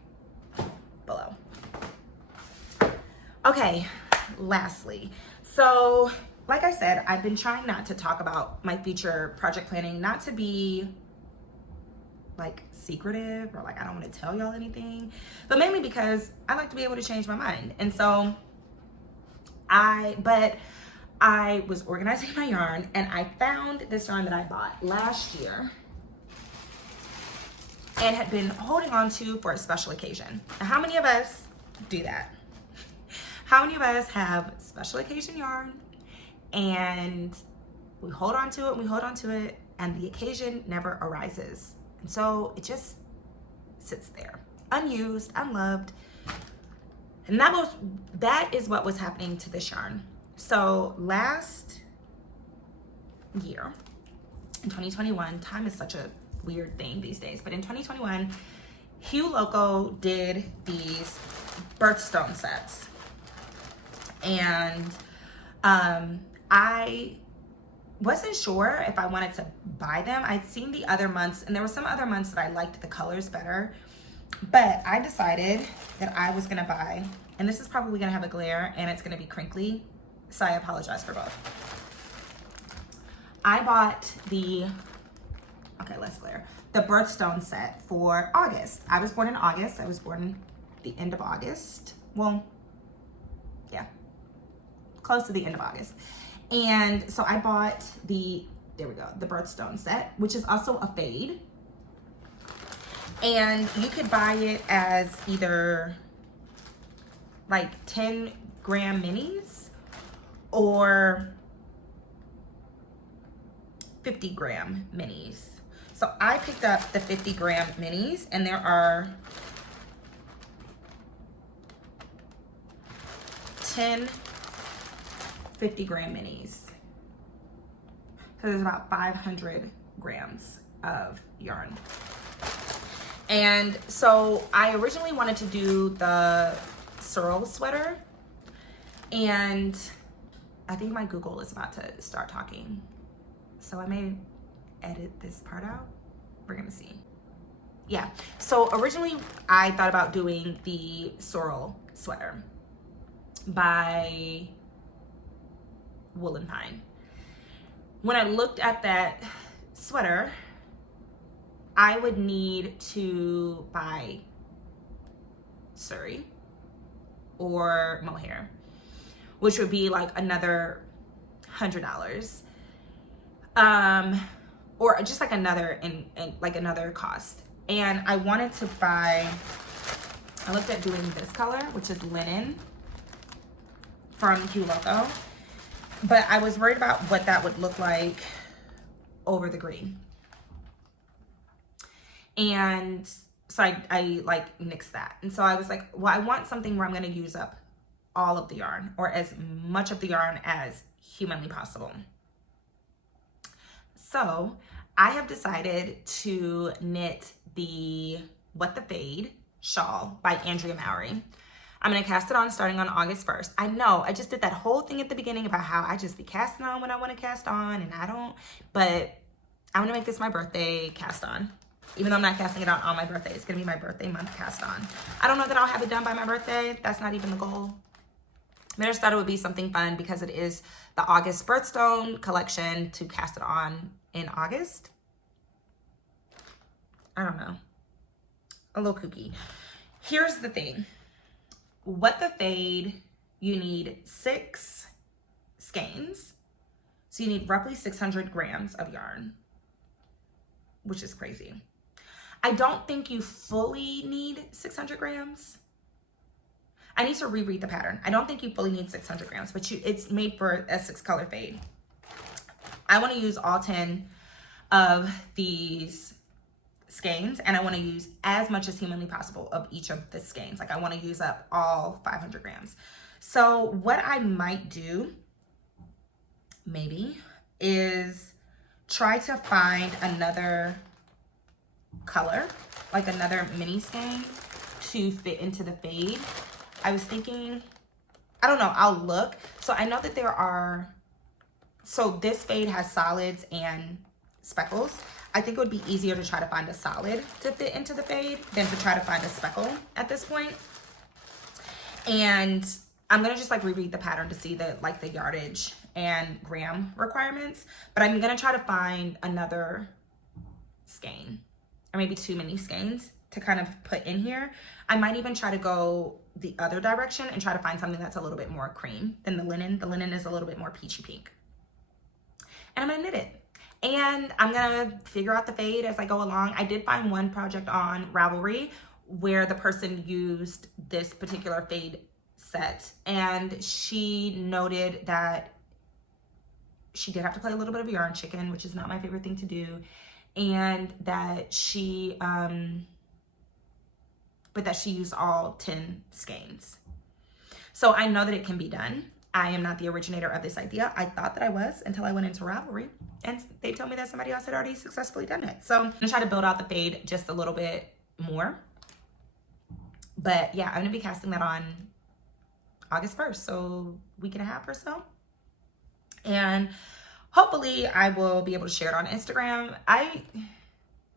below. Okay, lastly, so like I said, I've been trying not to talk about my future project planning, not to be like secretive or like I don't want to tell y'all anything, but mainly because I like to be able to change my mind. And so I was organizing my yarn and I found this yarn that I bought last year. and had been holding on to for a special occasion. Now, how many of us do that? How many of us have special occasion yarn and we hold on to it and we hold on to it and the occasion never arises? And so it just sits there, unused, unloved. And that is what was happening to this yarn. So last year, in 2021, time is such a weird thing these days, but in 2021, Hue Loco did these birthstone sets. And I wasn't sure if I wanted to buy them. I'd seen the other months, and there were some other months that I liked the colors better, but I decided that I was gonna buy, and this is probably gonna have a glare and it's gonna be crinkly, so I apologize for both. I bought the birthstone set for August. I was born in August. I was born the end of August. Well, yeah, close to the end of August. And so I bought the birthstone set, which is also a fade. And you could buy it as either like 10 gram minis or 50 gram minis. So I picked up the 50 gram minis, and there are 10 50 gram minis. So there's about 500 grams of yarn. And so I originally wanted to do the Searle sweater, and I think my Google is about to start talking. So I may edit this part out. We're gonna see. Yeah, so originally I thought about doing the Searle sweater by Woolen Pine. When I looked at that sweater, I would need to buy Surrey or mohair, which would be like another $100. Or just like another another cost. And I wanted to buy, I looked at doing this color, which is linen from Hue Loco, but I was worried about what that would look like over the green. And so I like nixed that. And so I was like, well, I want something where I'm gonna use up all of the yarn, or as much of the yarn as humanly possible. So I have decided to knit the What the Fade shawl by Andrea Mowry. I'm gonna cast it on starting on August 1st. I know, I just did that whole thing at the beginning about how I just be casting on when I wanna cast on, and I don't, but I'm gonna make this my birthday cast on. Even though I'm not casting it on my birthday, it's gonna be my birthday month cast on. I don't know that I'll have it done by my birthday. That's not even the goal. I just thought it would be something fun because it is the August birthstone collection to cast it on in August. I don't know, a little kooky. Here's the thing. What the Fade, you need 6 skeins. So you need roughly 600 grams of yarn, which is crazy. I don't think you fully need 600 grams. I need to reread the pattern. I don't think you fully need 600 grams, but it's made for a 6-color fade. I want to use all 10 of these skeins, and I want to use as much as humanly possible of each of the skeins. Like I want to use up all 500 grams. So what I might do, maybe, is try to find another color, like another mini skein to fit into the fade. I was thinking, I don't know, I'll look. So I know that there are, so this fade has solids and speckles. I think it would be easier to try to find a solid to fit into the fade than to try to find a speckle at this point. And I'm gonna just like reread the pattern to see the yardage and gram requirements, but I'm gonna try to find another skein, or maybe 2 mini skeins to kind of put in here. I might even try to go the other direction and try to find something that's a little bit more cream than the linen. The linen is a little bit more peachy pink. And I'm gonna knit it. And I'm gonna figure out the fade as I go along. I did find one project on Ravelry where the person used this particular fade set, and she noted that she did have to play a little bit of yarn chicken, which is not my favorite thing to do, and that she but that she used all 10 skeins. So I know that it can be done. I am not the originator of this idea. I thought that I was until I went into Ravelry and they told me that somebody else had already successfully done it. So I'm gonna try to build out the fade just a little bit more. But yeah, I'm gonna be casting that on August 1st, so a week and a half or so. And hopefully I will be able to share it on Instagram. I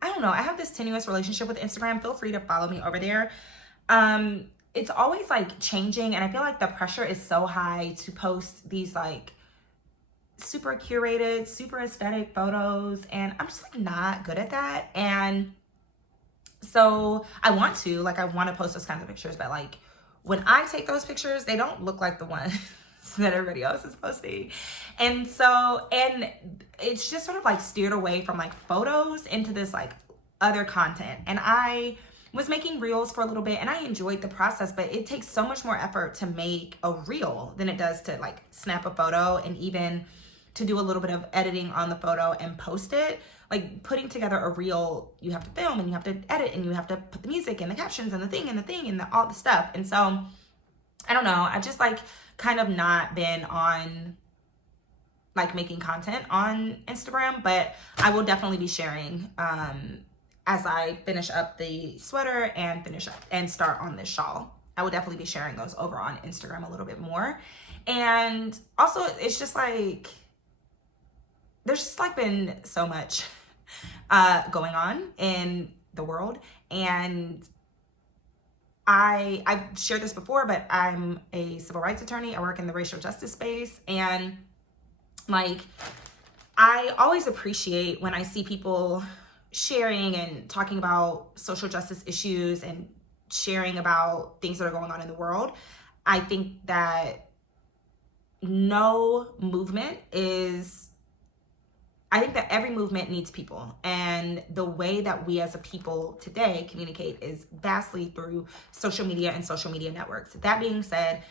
don't know, I have this tenuous relationship with Instagram. Feel free to follow me over there. It's always like changing, and I feel like the pressure is so high to post these like super curated, super aesthetic photos, and I'm just like not good at that. And so I want to post those kinds of pictures, but like when I take those pictures, they don't look like the ones that everybody else is posting. And so, and it's just sort of like steered away from like photos into this like other content. And I was making reels for a little bit and I enjoyed the process, but it takes so much more effort to make a reel than it does to like snap a photo and even to do a little bit of editing on the photo and post it. Like putting together a reel, you have to film and you have to edit and you have to put the music and the captions and the thing and the thing and all the stuff. And so I don't know, I've just like kind of not been on like making content on Instagram, but I will definitely be sharing as I finish up the sweater and finish up and start on this shawl. I will definitely be sharing those over on Instagram a little bit more. And also it's just like, there's just like been so much going on in the world. And I've shared this before, but I'm a civil rights attorney. I work in the racial justice space. And like, I always appreciate when I see people sharing and talking about social justice issues and sharing about things that are going on in the world. I think that I think that every movement needs people, and the way that we as a people today communicate is vastly through social media and social media networks. That being said,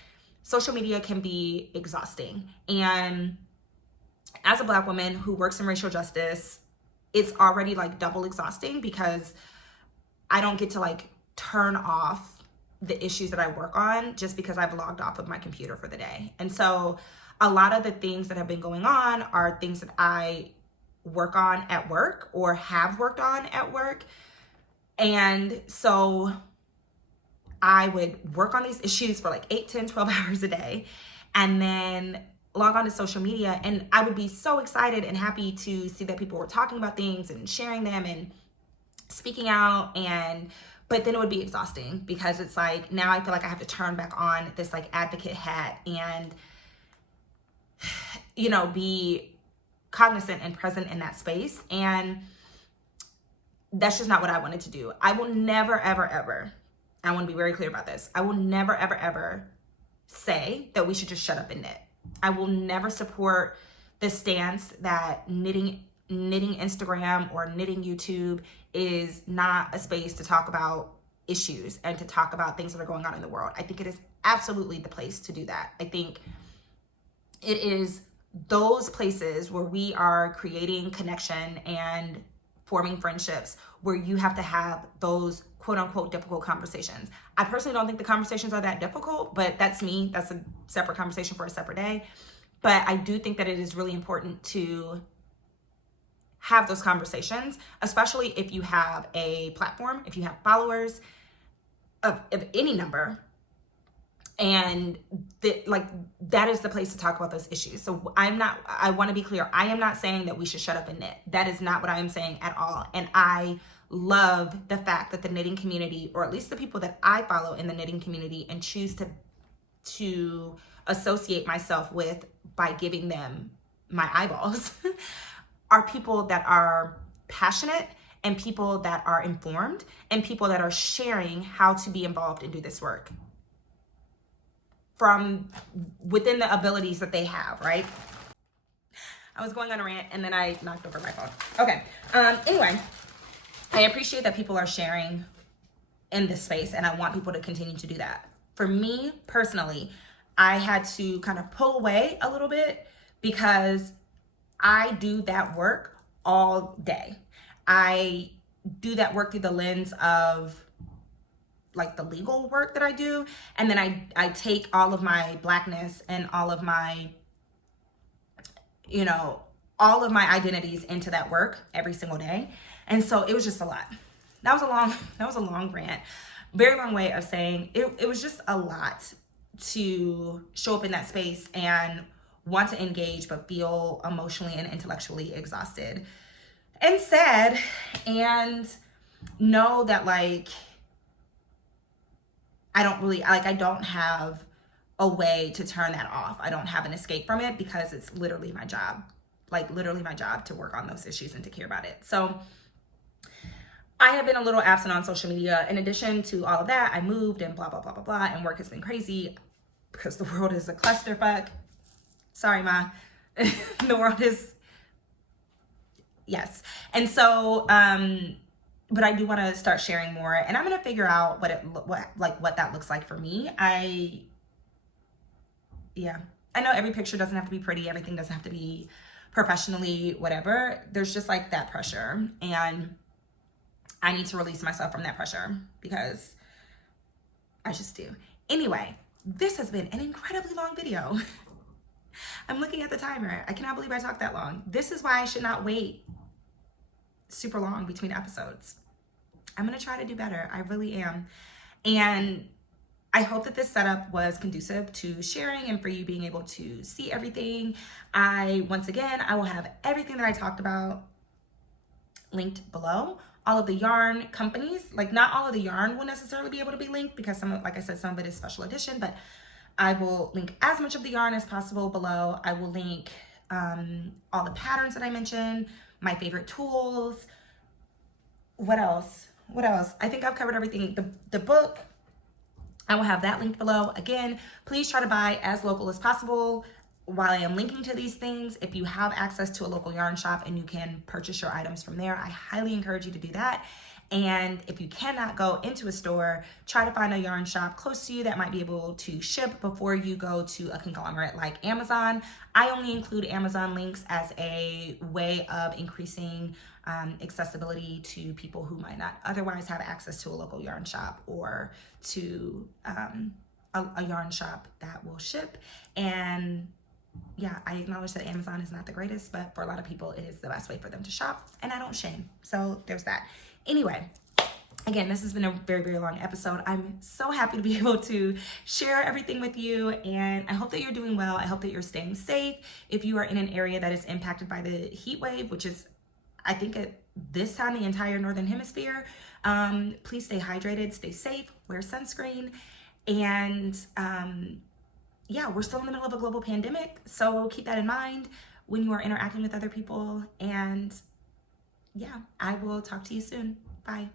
social media can be exhausting, and as a Black woman who works in racial justice, it's already like double exhausting because I don't get to like turn off the issues that I work on just because I've logged off of my computer for the day. And so a lot of the things that have been going on are things that I work on at work or have worked on at work. And so I would work on these issues for like 8, 10, 12 hours a day and then log on to social media, and I would be so excited and happy to see that people were talking about things and sharing them and speaking out, but then it would be exhausting because it's like now I feel like I have to turn back on this like advocate hat and be cognizant and present in that space. And that's just not what I wanted to do. I will never, ever, ever, I want to be very clear about this. I will never, ever, ever say that we should just shut up and knit. I will never support the stance that knitting Instagram or knitting YouTube is not a space to talk about issues and to talk about things that are going on in the world. I think it is absolutely the place to do that. I think it is those places where we are creating connection and forming friendships where you have to have those quote unquote difficult conversations. I personally don't think the conversations are that difficult, but that's me. That's a separate conversation for a separate day. But I do think that it is really important to have those conversations, especially if you have a platform, if you have followers of any number. And that is the place to talk about those issues. So I want to be clear. I am not saying that we should shut up and knit. That is not what I am saying at all. And I love the fact that the knitting community, or at least the people that I follow in the knitting community and choose to associate myself with by giving them my eyeballs, are people that are passionate and people that are informed and people that are sharing how to be involved and do this work from within the abilities that they have, right? I was going on a rant and then I knocked over my phone. Okay. Anyway, I appreciate that people are sharing in this space, and I want people to continue to do that. For me personally, I had to kind of pull away a little bit because I do that work all day. I do that work through the lens of like the legal work that I do. And then I take all of my Blackness and all of my, all of my identities into that work every single day. And so it was just a lot. That was a long rant. Very long way of saying it was just a lot to show up in that space and want to engage, but feel emotionally and intellectually exhausted and sad, and know that like, I don't have a way to turn that off. I don't have an escape from it because it's literally my job, to work on those issues and to care about it. So I have been a little absent on social media. In addition to all of that, I moved and blah, blah, blah, blah, blah. And work has been crazy because the world is a clusterfuck. Sorry, Ma. The world is, yes. And so, but I do want to start sharing more, and I'm going to figure out what that looks like for me. I know every picture doesn't have to be pretty. Everything doesn't have to be professionally, whatever. There's just like that pressure, and I need to release myself from that pressure because I just do. Anyway, this has been an incredibly long video. I'm looking at the timer. I cannot believe I talked that long. This is why I should not wait super long between episodes. I'm going to try to do better. I really am. And I hope that this setup was conducive to sharing and for you being able to see everything. Once again, I will have everything that I talked about linked below. All of the yarn companies, like not all of the yarn will necessarily be able to be linked because some of it is special edition, but I will link as much of the yarn as possible below. I will link all the patterns that I mentioned, my favorite tools. What else? I think I've covered everything. The book, I will have that linked below. Again, please try to buy as local as possible. While I am linking to these things, if you have access to a local yarn shop and you can purchase your items from there, I highly encourage you to do that. And if you cannot go into a store, try to find a yarn shop close to you that might be able to ship before you go to a conglomerate like Amazon. I only include Amazon links as a way of increasing accessibility to people who might not otherwise have access to a local yarn shop or to a yarn shop that will ship. And yeah, I acknowledge that Amazon is not the greatest, but for a lot of people, it is the best way for them to shop, and I don't shame. So there's that. Anyway, again, this has been a very, very long episode. I'm so happy to be able to share everything with you, and I hope that you're doing well. I hope that you're staying safe. If you are in an area that is impacted by the heat wave, which is, I think at this time, the entire Northern Hemisphere, please stay hydrated, stay safe, wear sunscreen, and yeah, we're still in the middle of a global pandemic, so keep that in mind when you are interacting with other people. And yeah, I will talk to you soon. Bye.